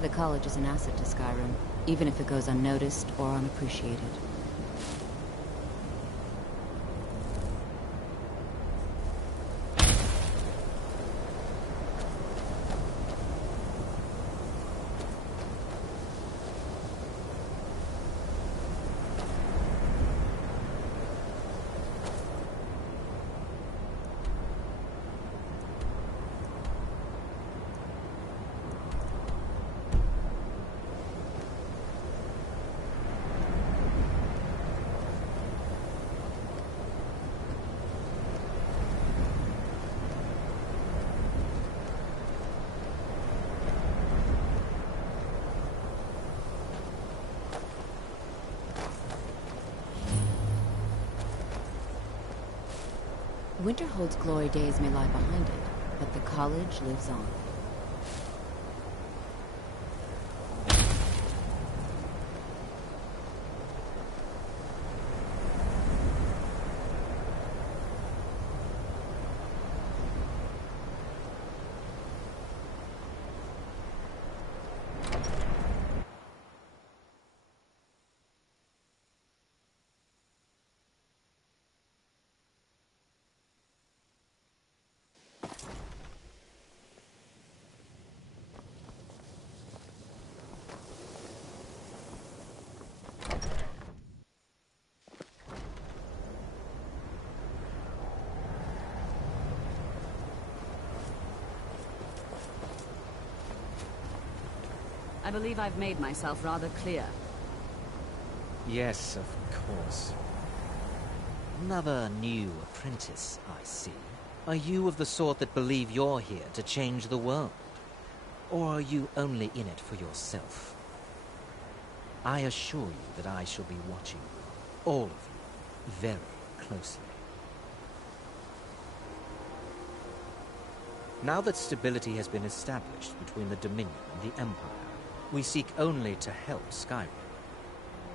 The college is an asset to Skyrim, even if it goes unnoticed or unappreciated. Winterhold's glory days may lie behind it, but the college lives on. I believe I've made myself rather clear. Yes, of course. Another new apprentice, I see. Are you of the sort that believe you're here to change the world? Or are you only in it for yourself? I assure you that I shall be watching you, all of you, very closely. Now that stability has been established between the Dominion and the Empire, we seek only to help Skyrim,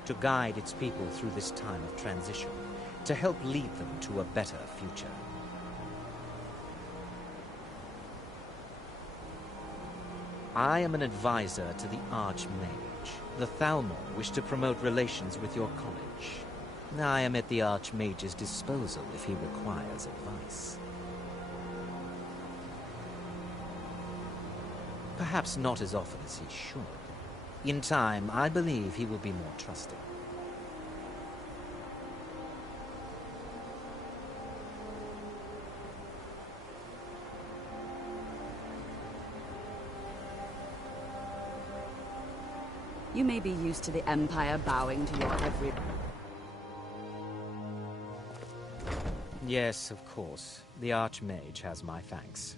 to guide its people through this time of transition, to help lead them to a better future. I am an advisor to the Archmage. The Thalmor wish to promote relations with your college. I am at the Archmage's disposal if he requires advice. Perhaps not as often as he should. In time, I believe he will be more trusting. You may be used to the Empire bowing to your every... Yes, of course. The Archmage has my thanks.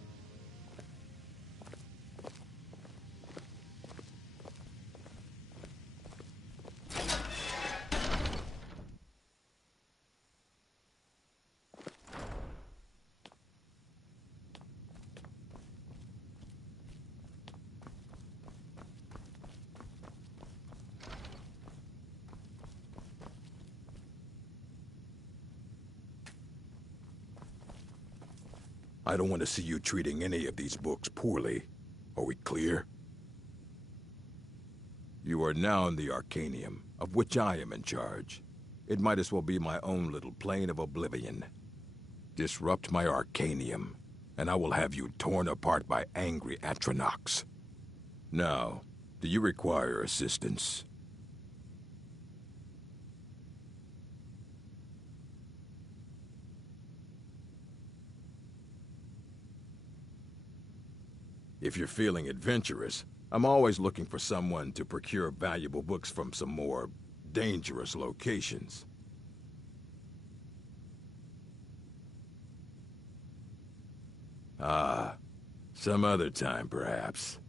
I don't want to see you treating any of these books poorly. Are we clear? You are now in the Arcanium, of which I am in charge. It might as well be my own little plane of oblivion. Disrupt my Arcanium, and I will have you torn apart by angry Atronachs. Now, do you require assistance? If you're feeling adventurous, I'm always looking for someone to procure valuable books from some more dangerous locations. Ah, some other time, perhaps.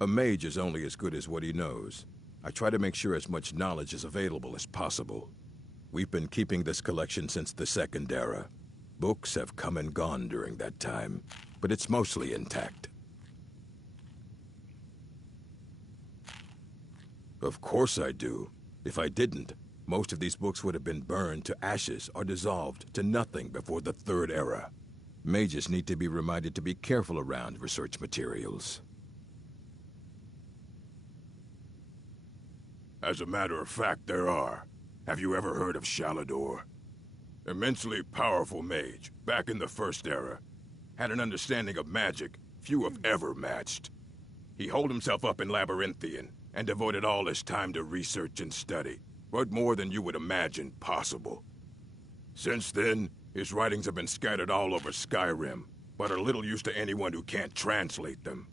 A mage is only as good as what he knows. I try to make sure as much knowledge is available as possible. We've been keeping this collection since the Second Era. Books have come and gone during that time, but it's mostly intact. Of course I do. If I didn't, most of these books would have been burned to ashes or dissolved to nothing before the Third Era. Mages need to be reminded to be careful around research materials. As a matter of fact, there are. Have you ever heard of Shalador? Immensely powerful mage, back in the First Era. Had an understanding of magic few have ever matched. He holed himself up in Labyrinthian and devoted all his time to research and study, but more than you would imagine possible. Since then, his writings have been scattered all over Skyrim, but are little use to anyone who can't translate them.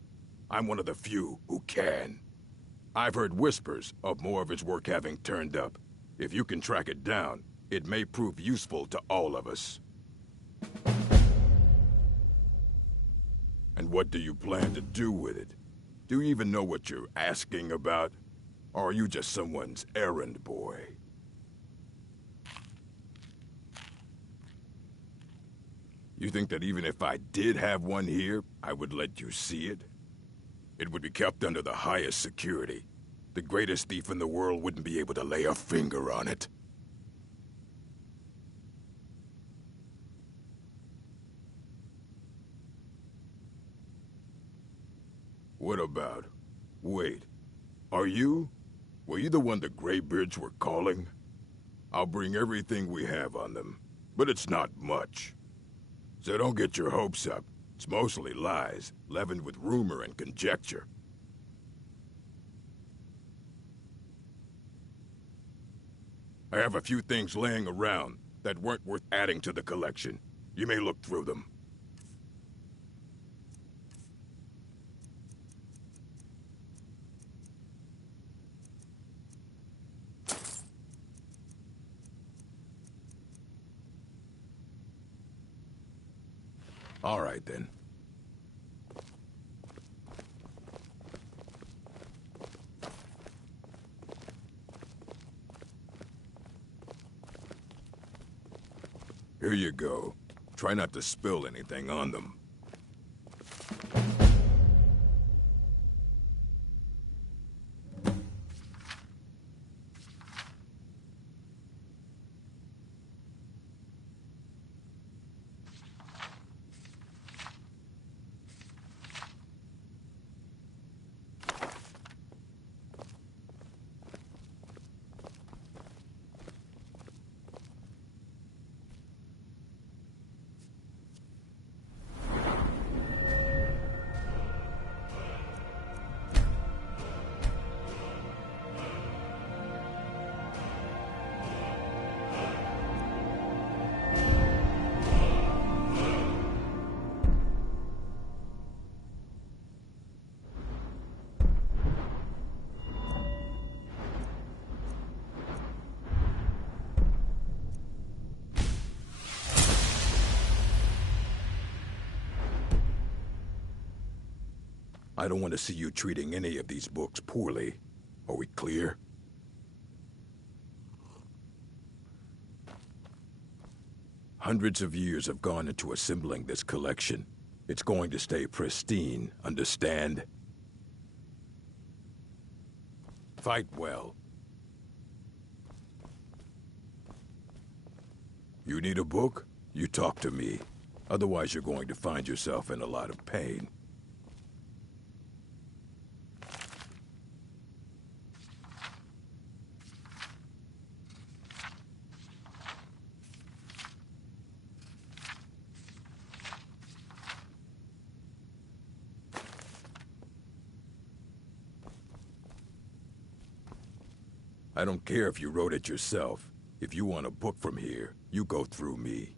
I'm one of the few who can. I've heard whispers of more of his work having turned up. If you can track it down, it may prove useful to all of us. And what do you plan to do with it? Do you even know what you're asking about? Or are you just someone's errand boy? You think that even if I did have one here, I would let you see it? It would be kept under the highest security. The greatest thief in the world wouldn't be able to lay a finger on it. What about? Wait. Are you? Were you the one the Greybeards were calling? I'll bring everything we have on them, but it's not much. So don't get your hopes up. It's mostly lies, leavened with rumor and conjecture. I have a few things laying around that weren't worth adding to the collection. You may look through them. All right, then. Here you go. Try not to spill anything on them. I don't want to see you treating any of these books poorly. Are we clear? Hundreds of years have gone into assembling this collection. It's going to stay pristine, understand? Fight well. You need a book? You talk to me. Otherwise, you're going to find yourself in a lot of pain. I don't care if you wrote it yourself. If you want a book from here, you go through me.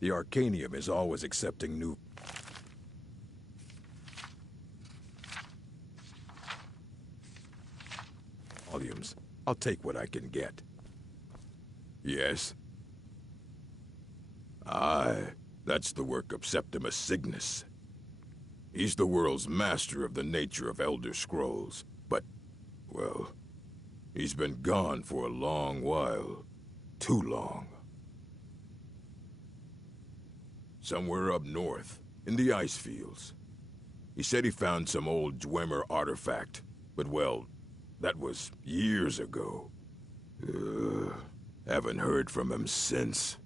The Arcanium is always accepting new... volumes. I'll take what I can get. Yes? Aye, that's the work of Septimus Cygnus. He's the world's master of the nature of Elder Scrolls, but, well, he's been gone for a long while. Too long. Somewhere up north, in the ice fields. He said he found some old Dwemer artifact, but, well, that was years ago. Haven't heard from him since.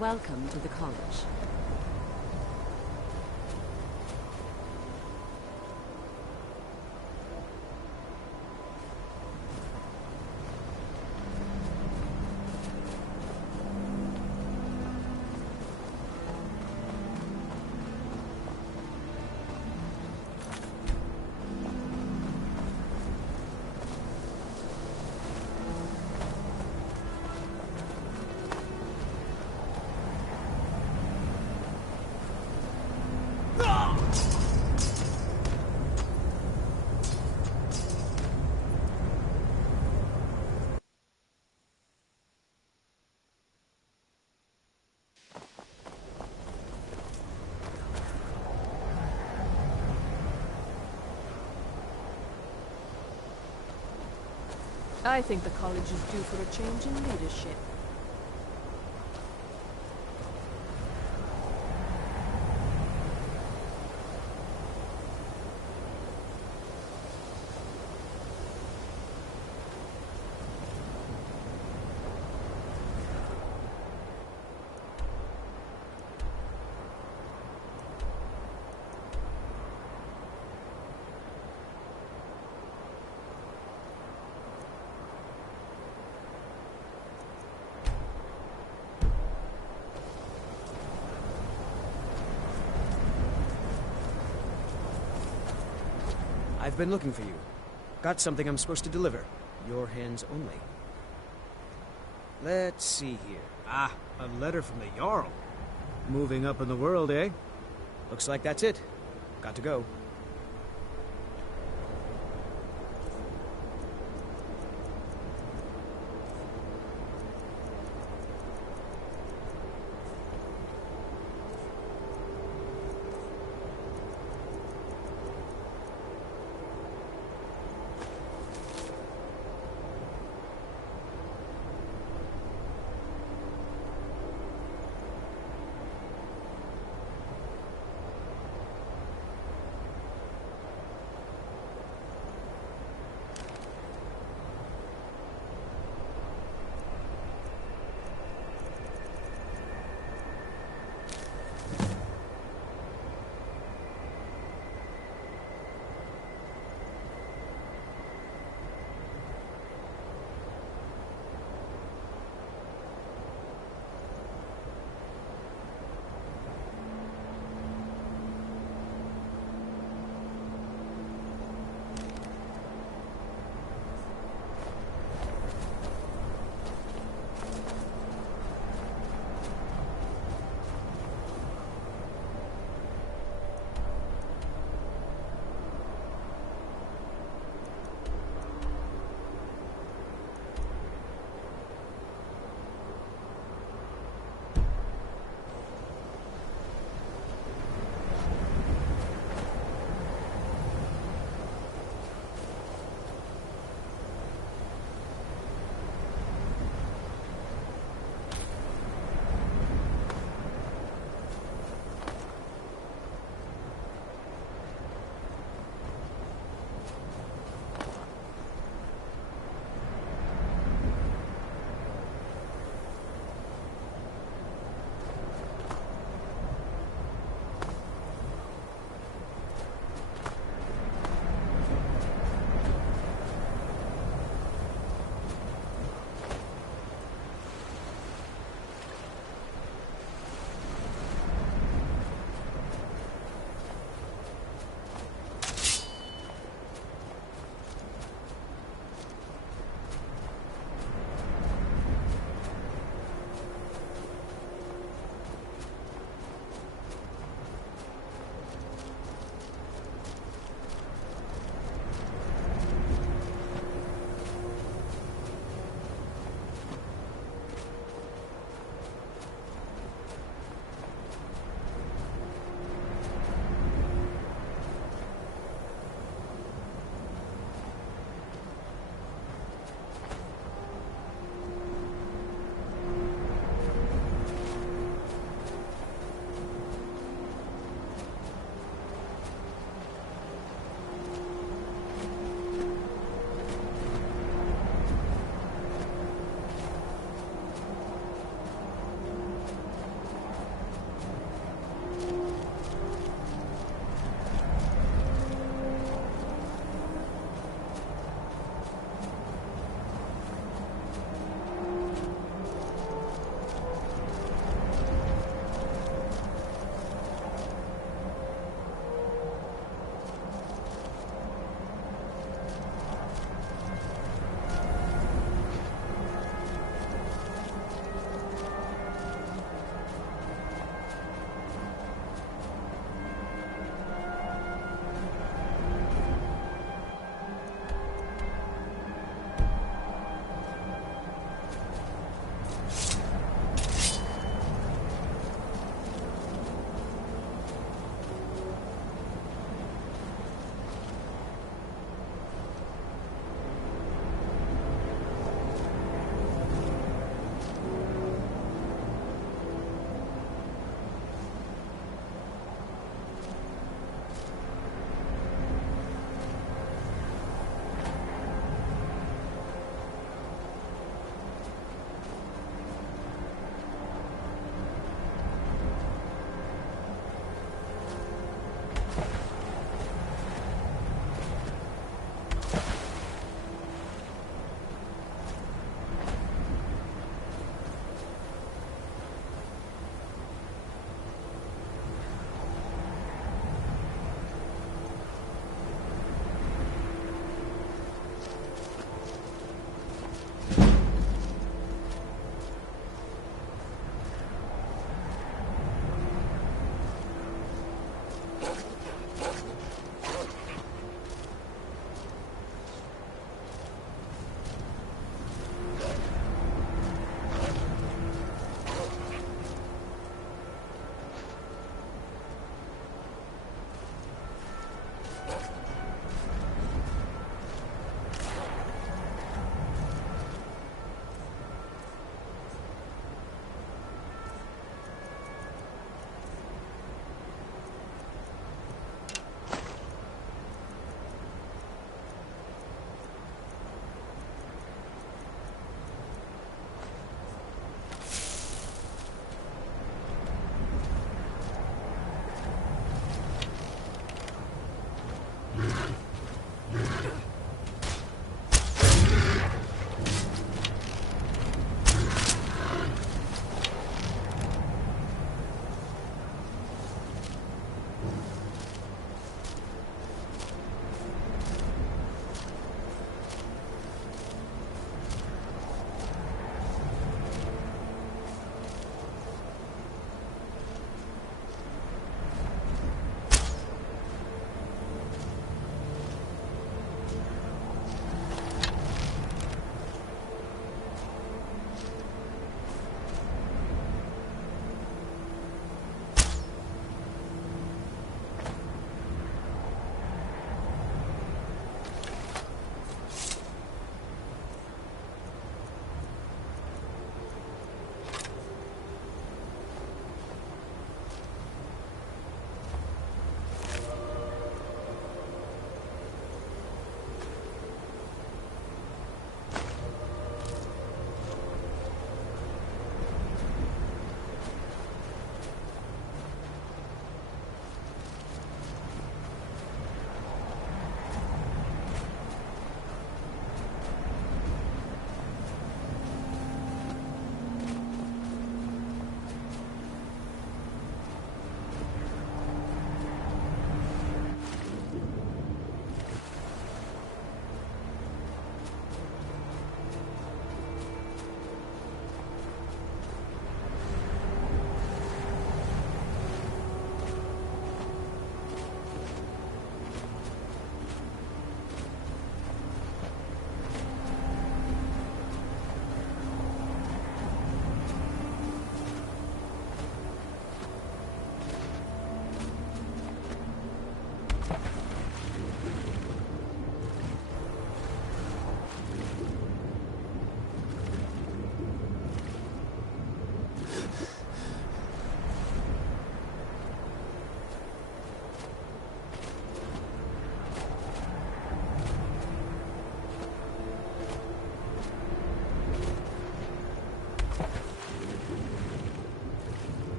Welcome to the college. I think the college is due for a change in leadership. I've been looking for you. Got something I'm supposed to deliver. Your hands only. Let's see here. Ah, a letter from the Jarl. Moving up in the world, eh? Looks like that's it. Got to go.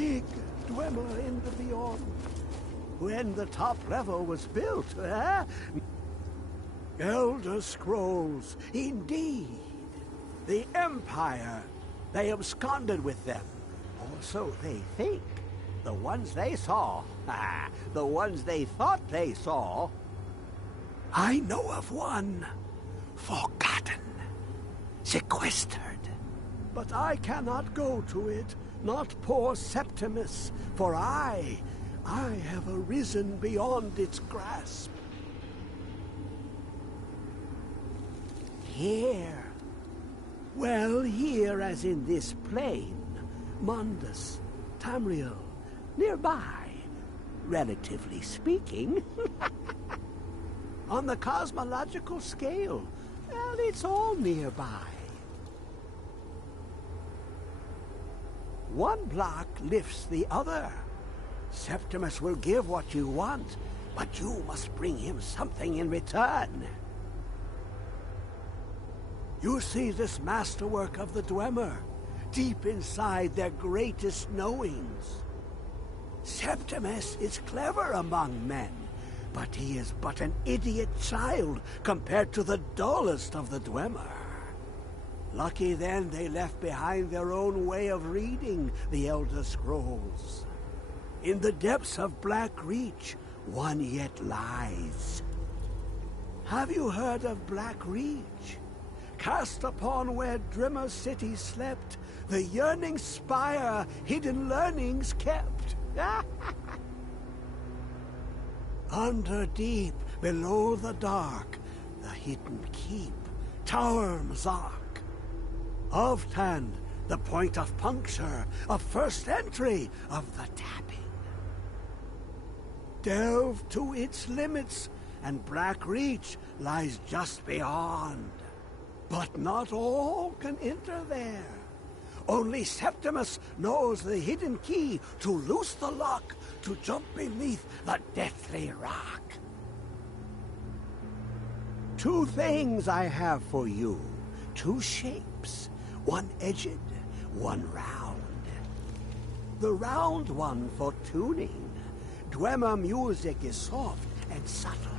big Dwemer in the beyond. When the top level was built, Elder Scrolls, indeed. The Empire, they absconded with them. Or so they think. The ones they saw, the ones they thought they saw. I know of one. Forgotten. Sequestered. But I cannot go to it, not poor Septimus, for I have arisen beyond its grasp. Here. Well, here as in this plain, Mundus, Tamriel, nearby, relatively speaking. On the cosmological scale, well, it's all nearby. One block lifts the other. Septimus will give what you want, but you must bring him something in return. You see this masterwork of the Dwemer, deep inside their greatest knowings. Septimus is clever among men, but he is but an idiot child compared to the dullest of the Dwemer. Lucky then they left behind their own way of reading the Elder Scrolls. In the depths of Black Reach, one yet lies. Have you heard of Black Reach? Cast upon where Drimmer City slept, the yearning spire hidden learnings kept. Under deep, below the dark, the hidden keep, Tower Mzark. Of Tand, the point of puncture, of first entry, of the tapping. Delve to its limits, and Black Reach lies just beyond. But not all can enter there. Only Septimus knows the hidden key to loose the lock, to jump beneath the deathly rock. Two things I have for you, two shapes. One edged, one round. The round one for tuning. Dwemer music is soft and subtle,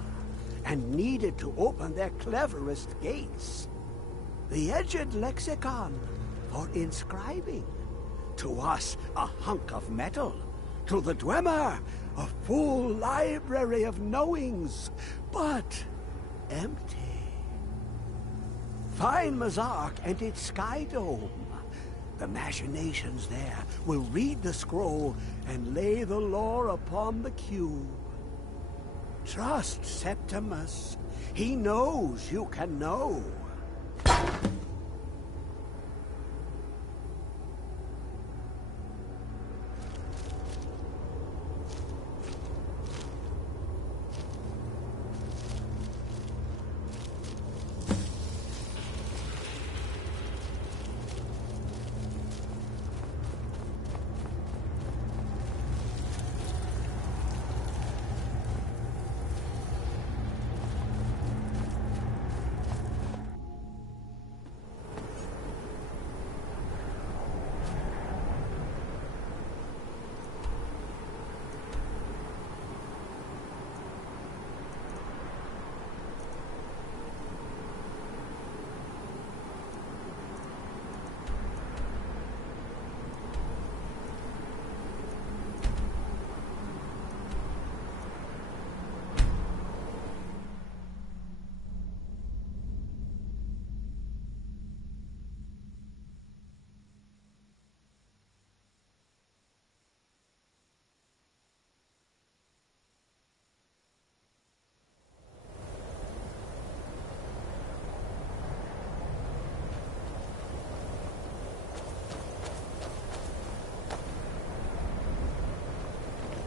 and needed to open their cleverest gates. The edged lexicon for inscribing. To us, a hunk of metal. To the Dwemer, a full library of knowings, but empty. Find Mzark and its sky dome. The machinations there will read the scroll and lay the lore upon the cube. Trust Septimus. He knows you can know.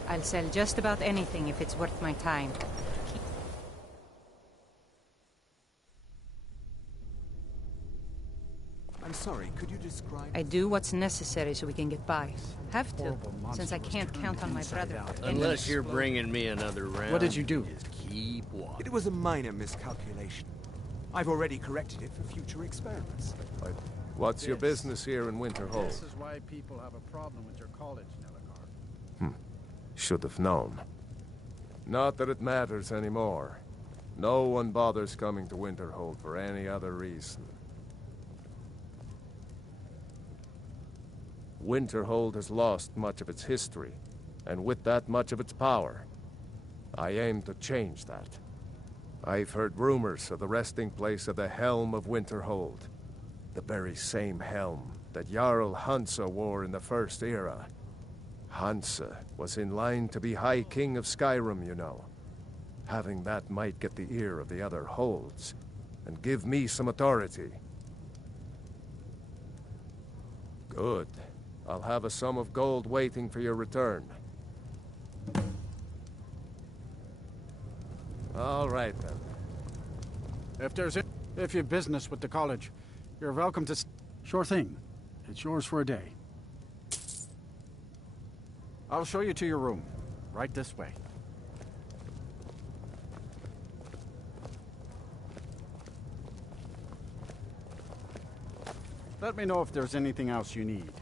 I'll sell just about anything if it's worth my time. I'm sorry, could you describe... I do what's necessary so we can get by. Have to, since I can't count on my brother. Unless you're bringing me another round. What did you do? Just keep walking. It was a minor miscalculation. I've already corrected it for future experiments. What's your business here in Winterhold? This is why people have a problem with your college, Nellicott. Should have known. Not that it matters anymore. No one bothers coming to Winterhold for any other reason. Winterhold has lost much of its history, and with that much of its power. I aim to change that. I've heard rumors of the resting place of the Helm of Winterhold. The very same helm that Jarl Hansa wore in the First Era. Hansa was in line to be High King of Skyrim, you know. Having that might get the ear of the other holds, and give me some authority. Good. I'll have a sum of gold waiting for your return. All right, then. If you've business with the college, you're welcome to... Sure thing. It's yours for a day. I'll show you to your room. Right this way. Let me know if there's anything else you need.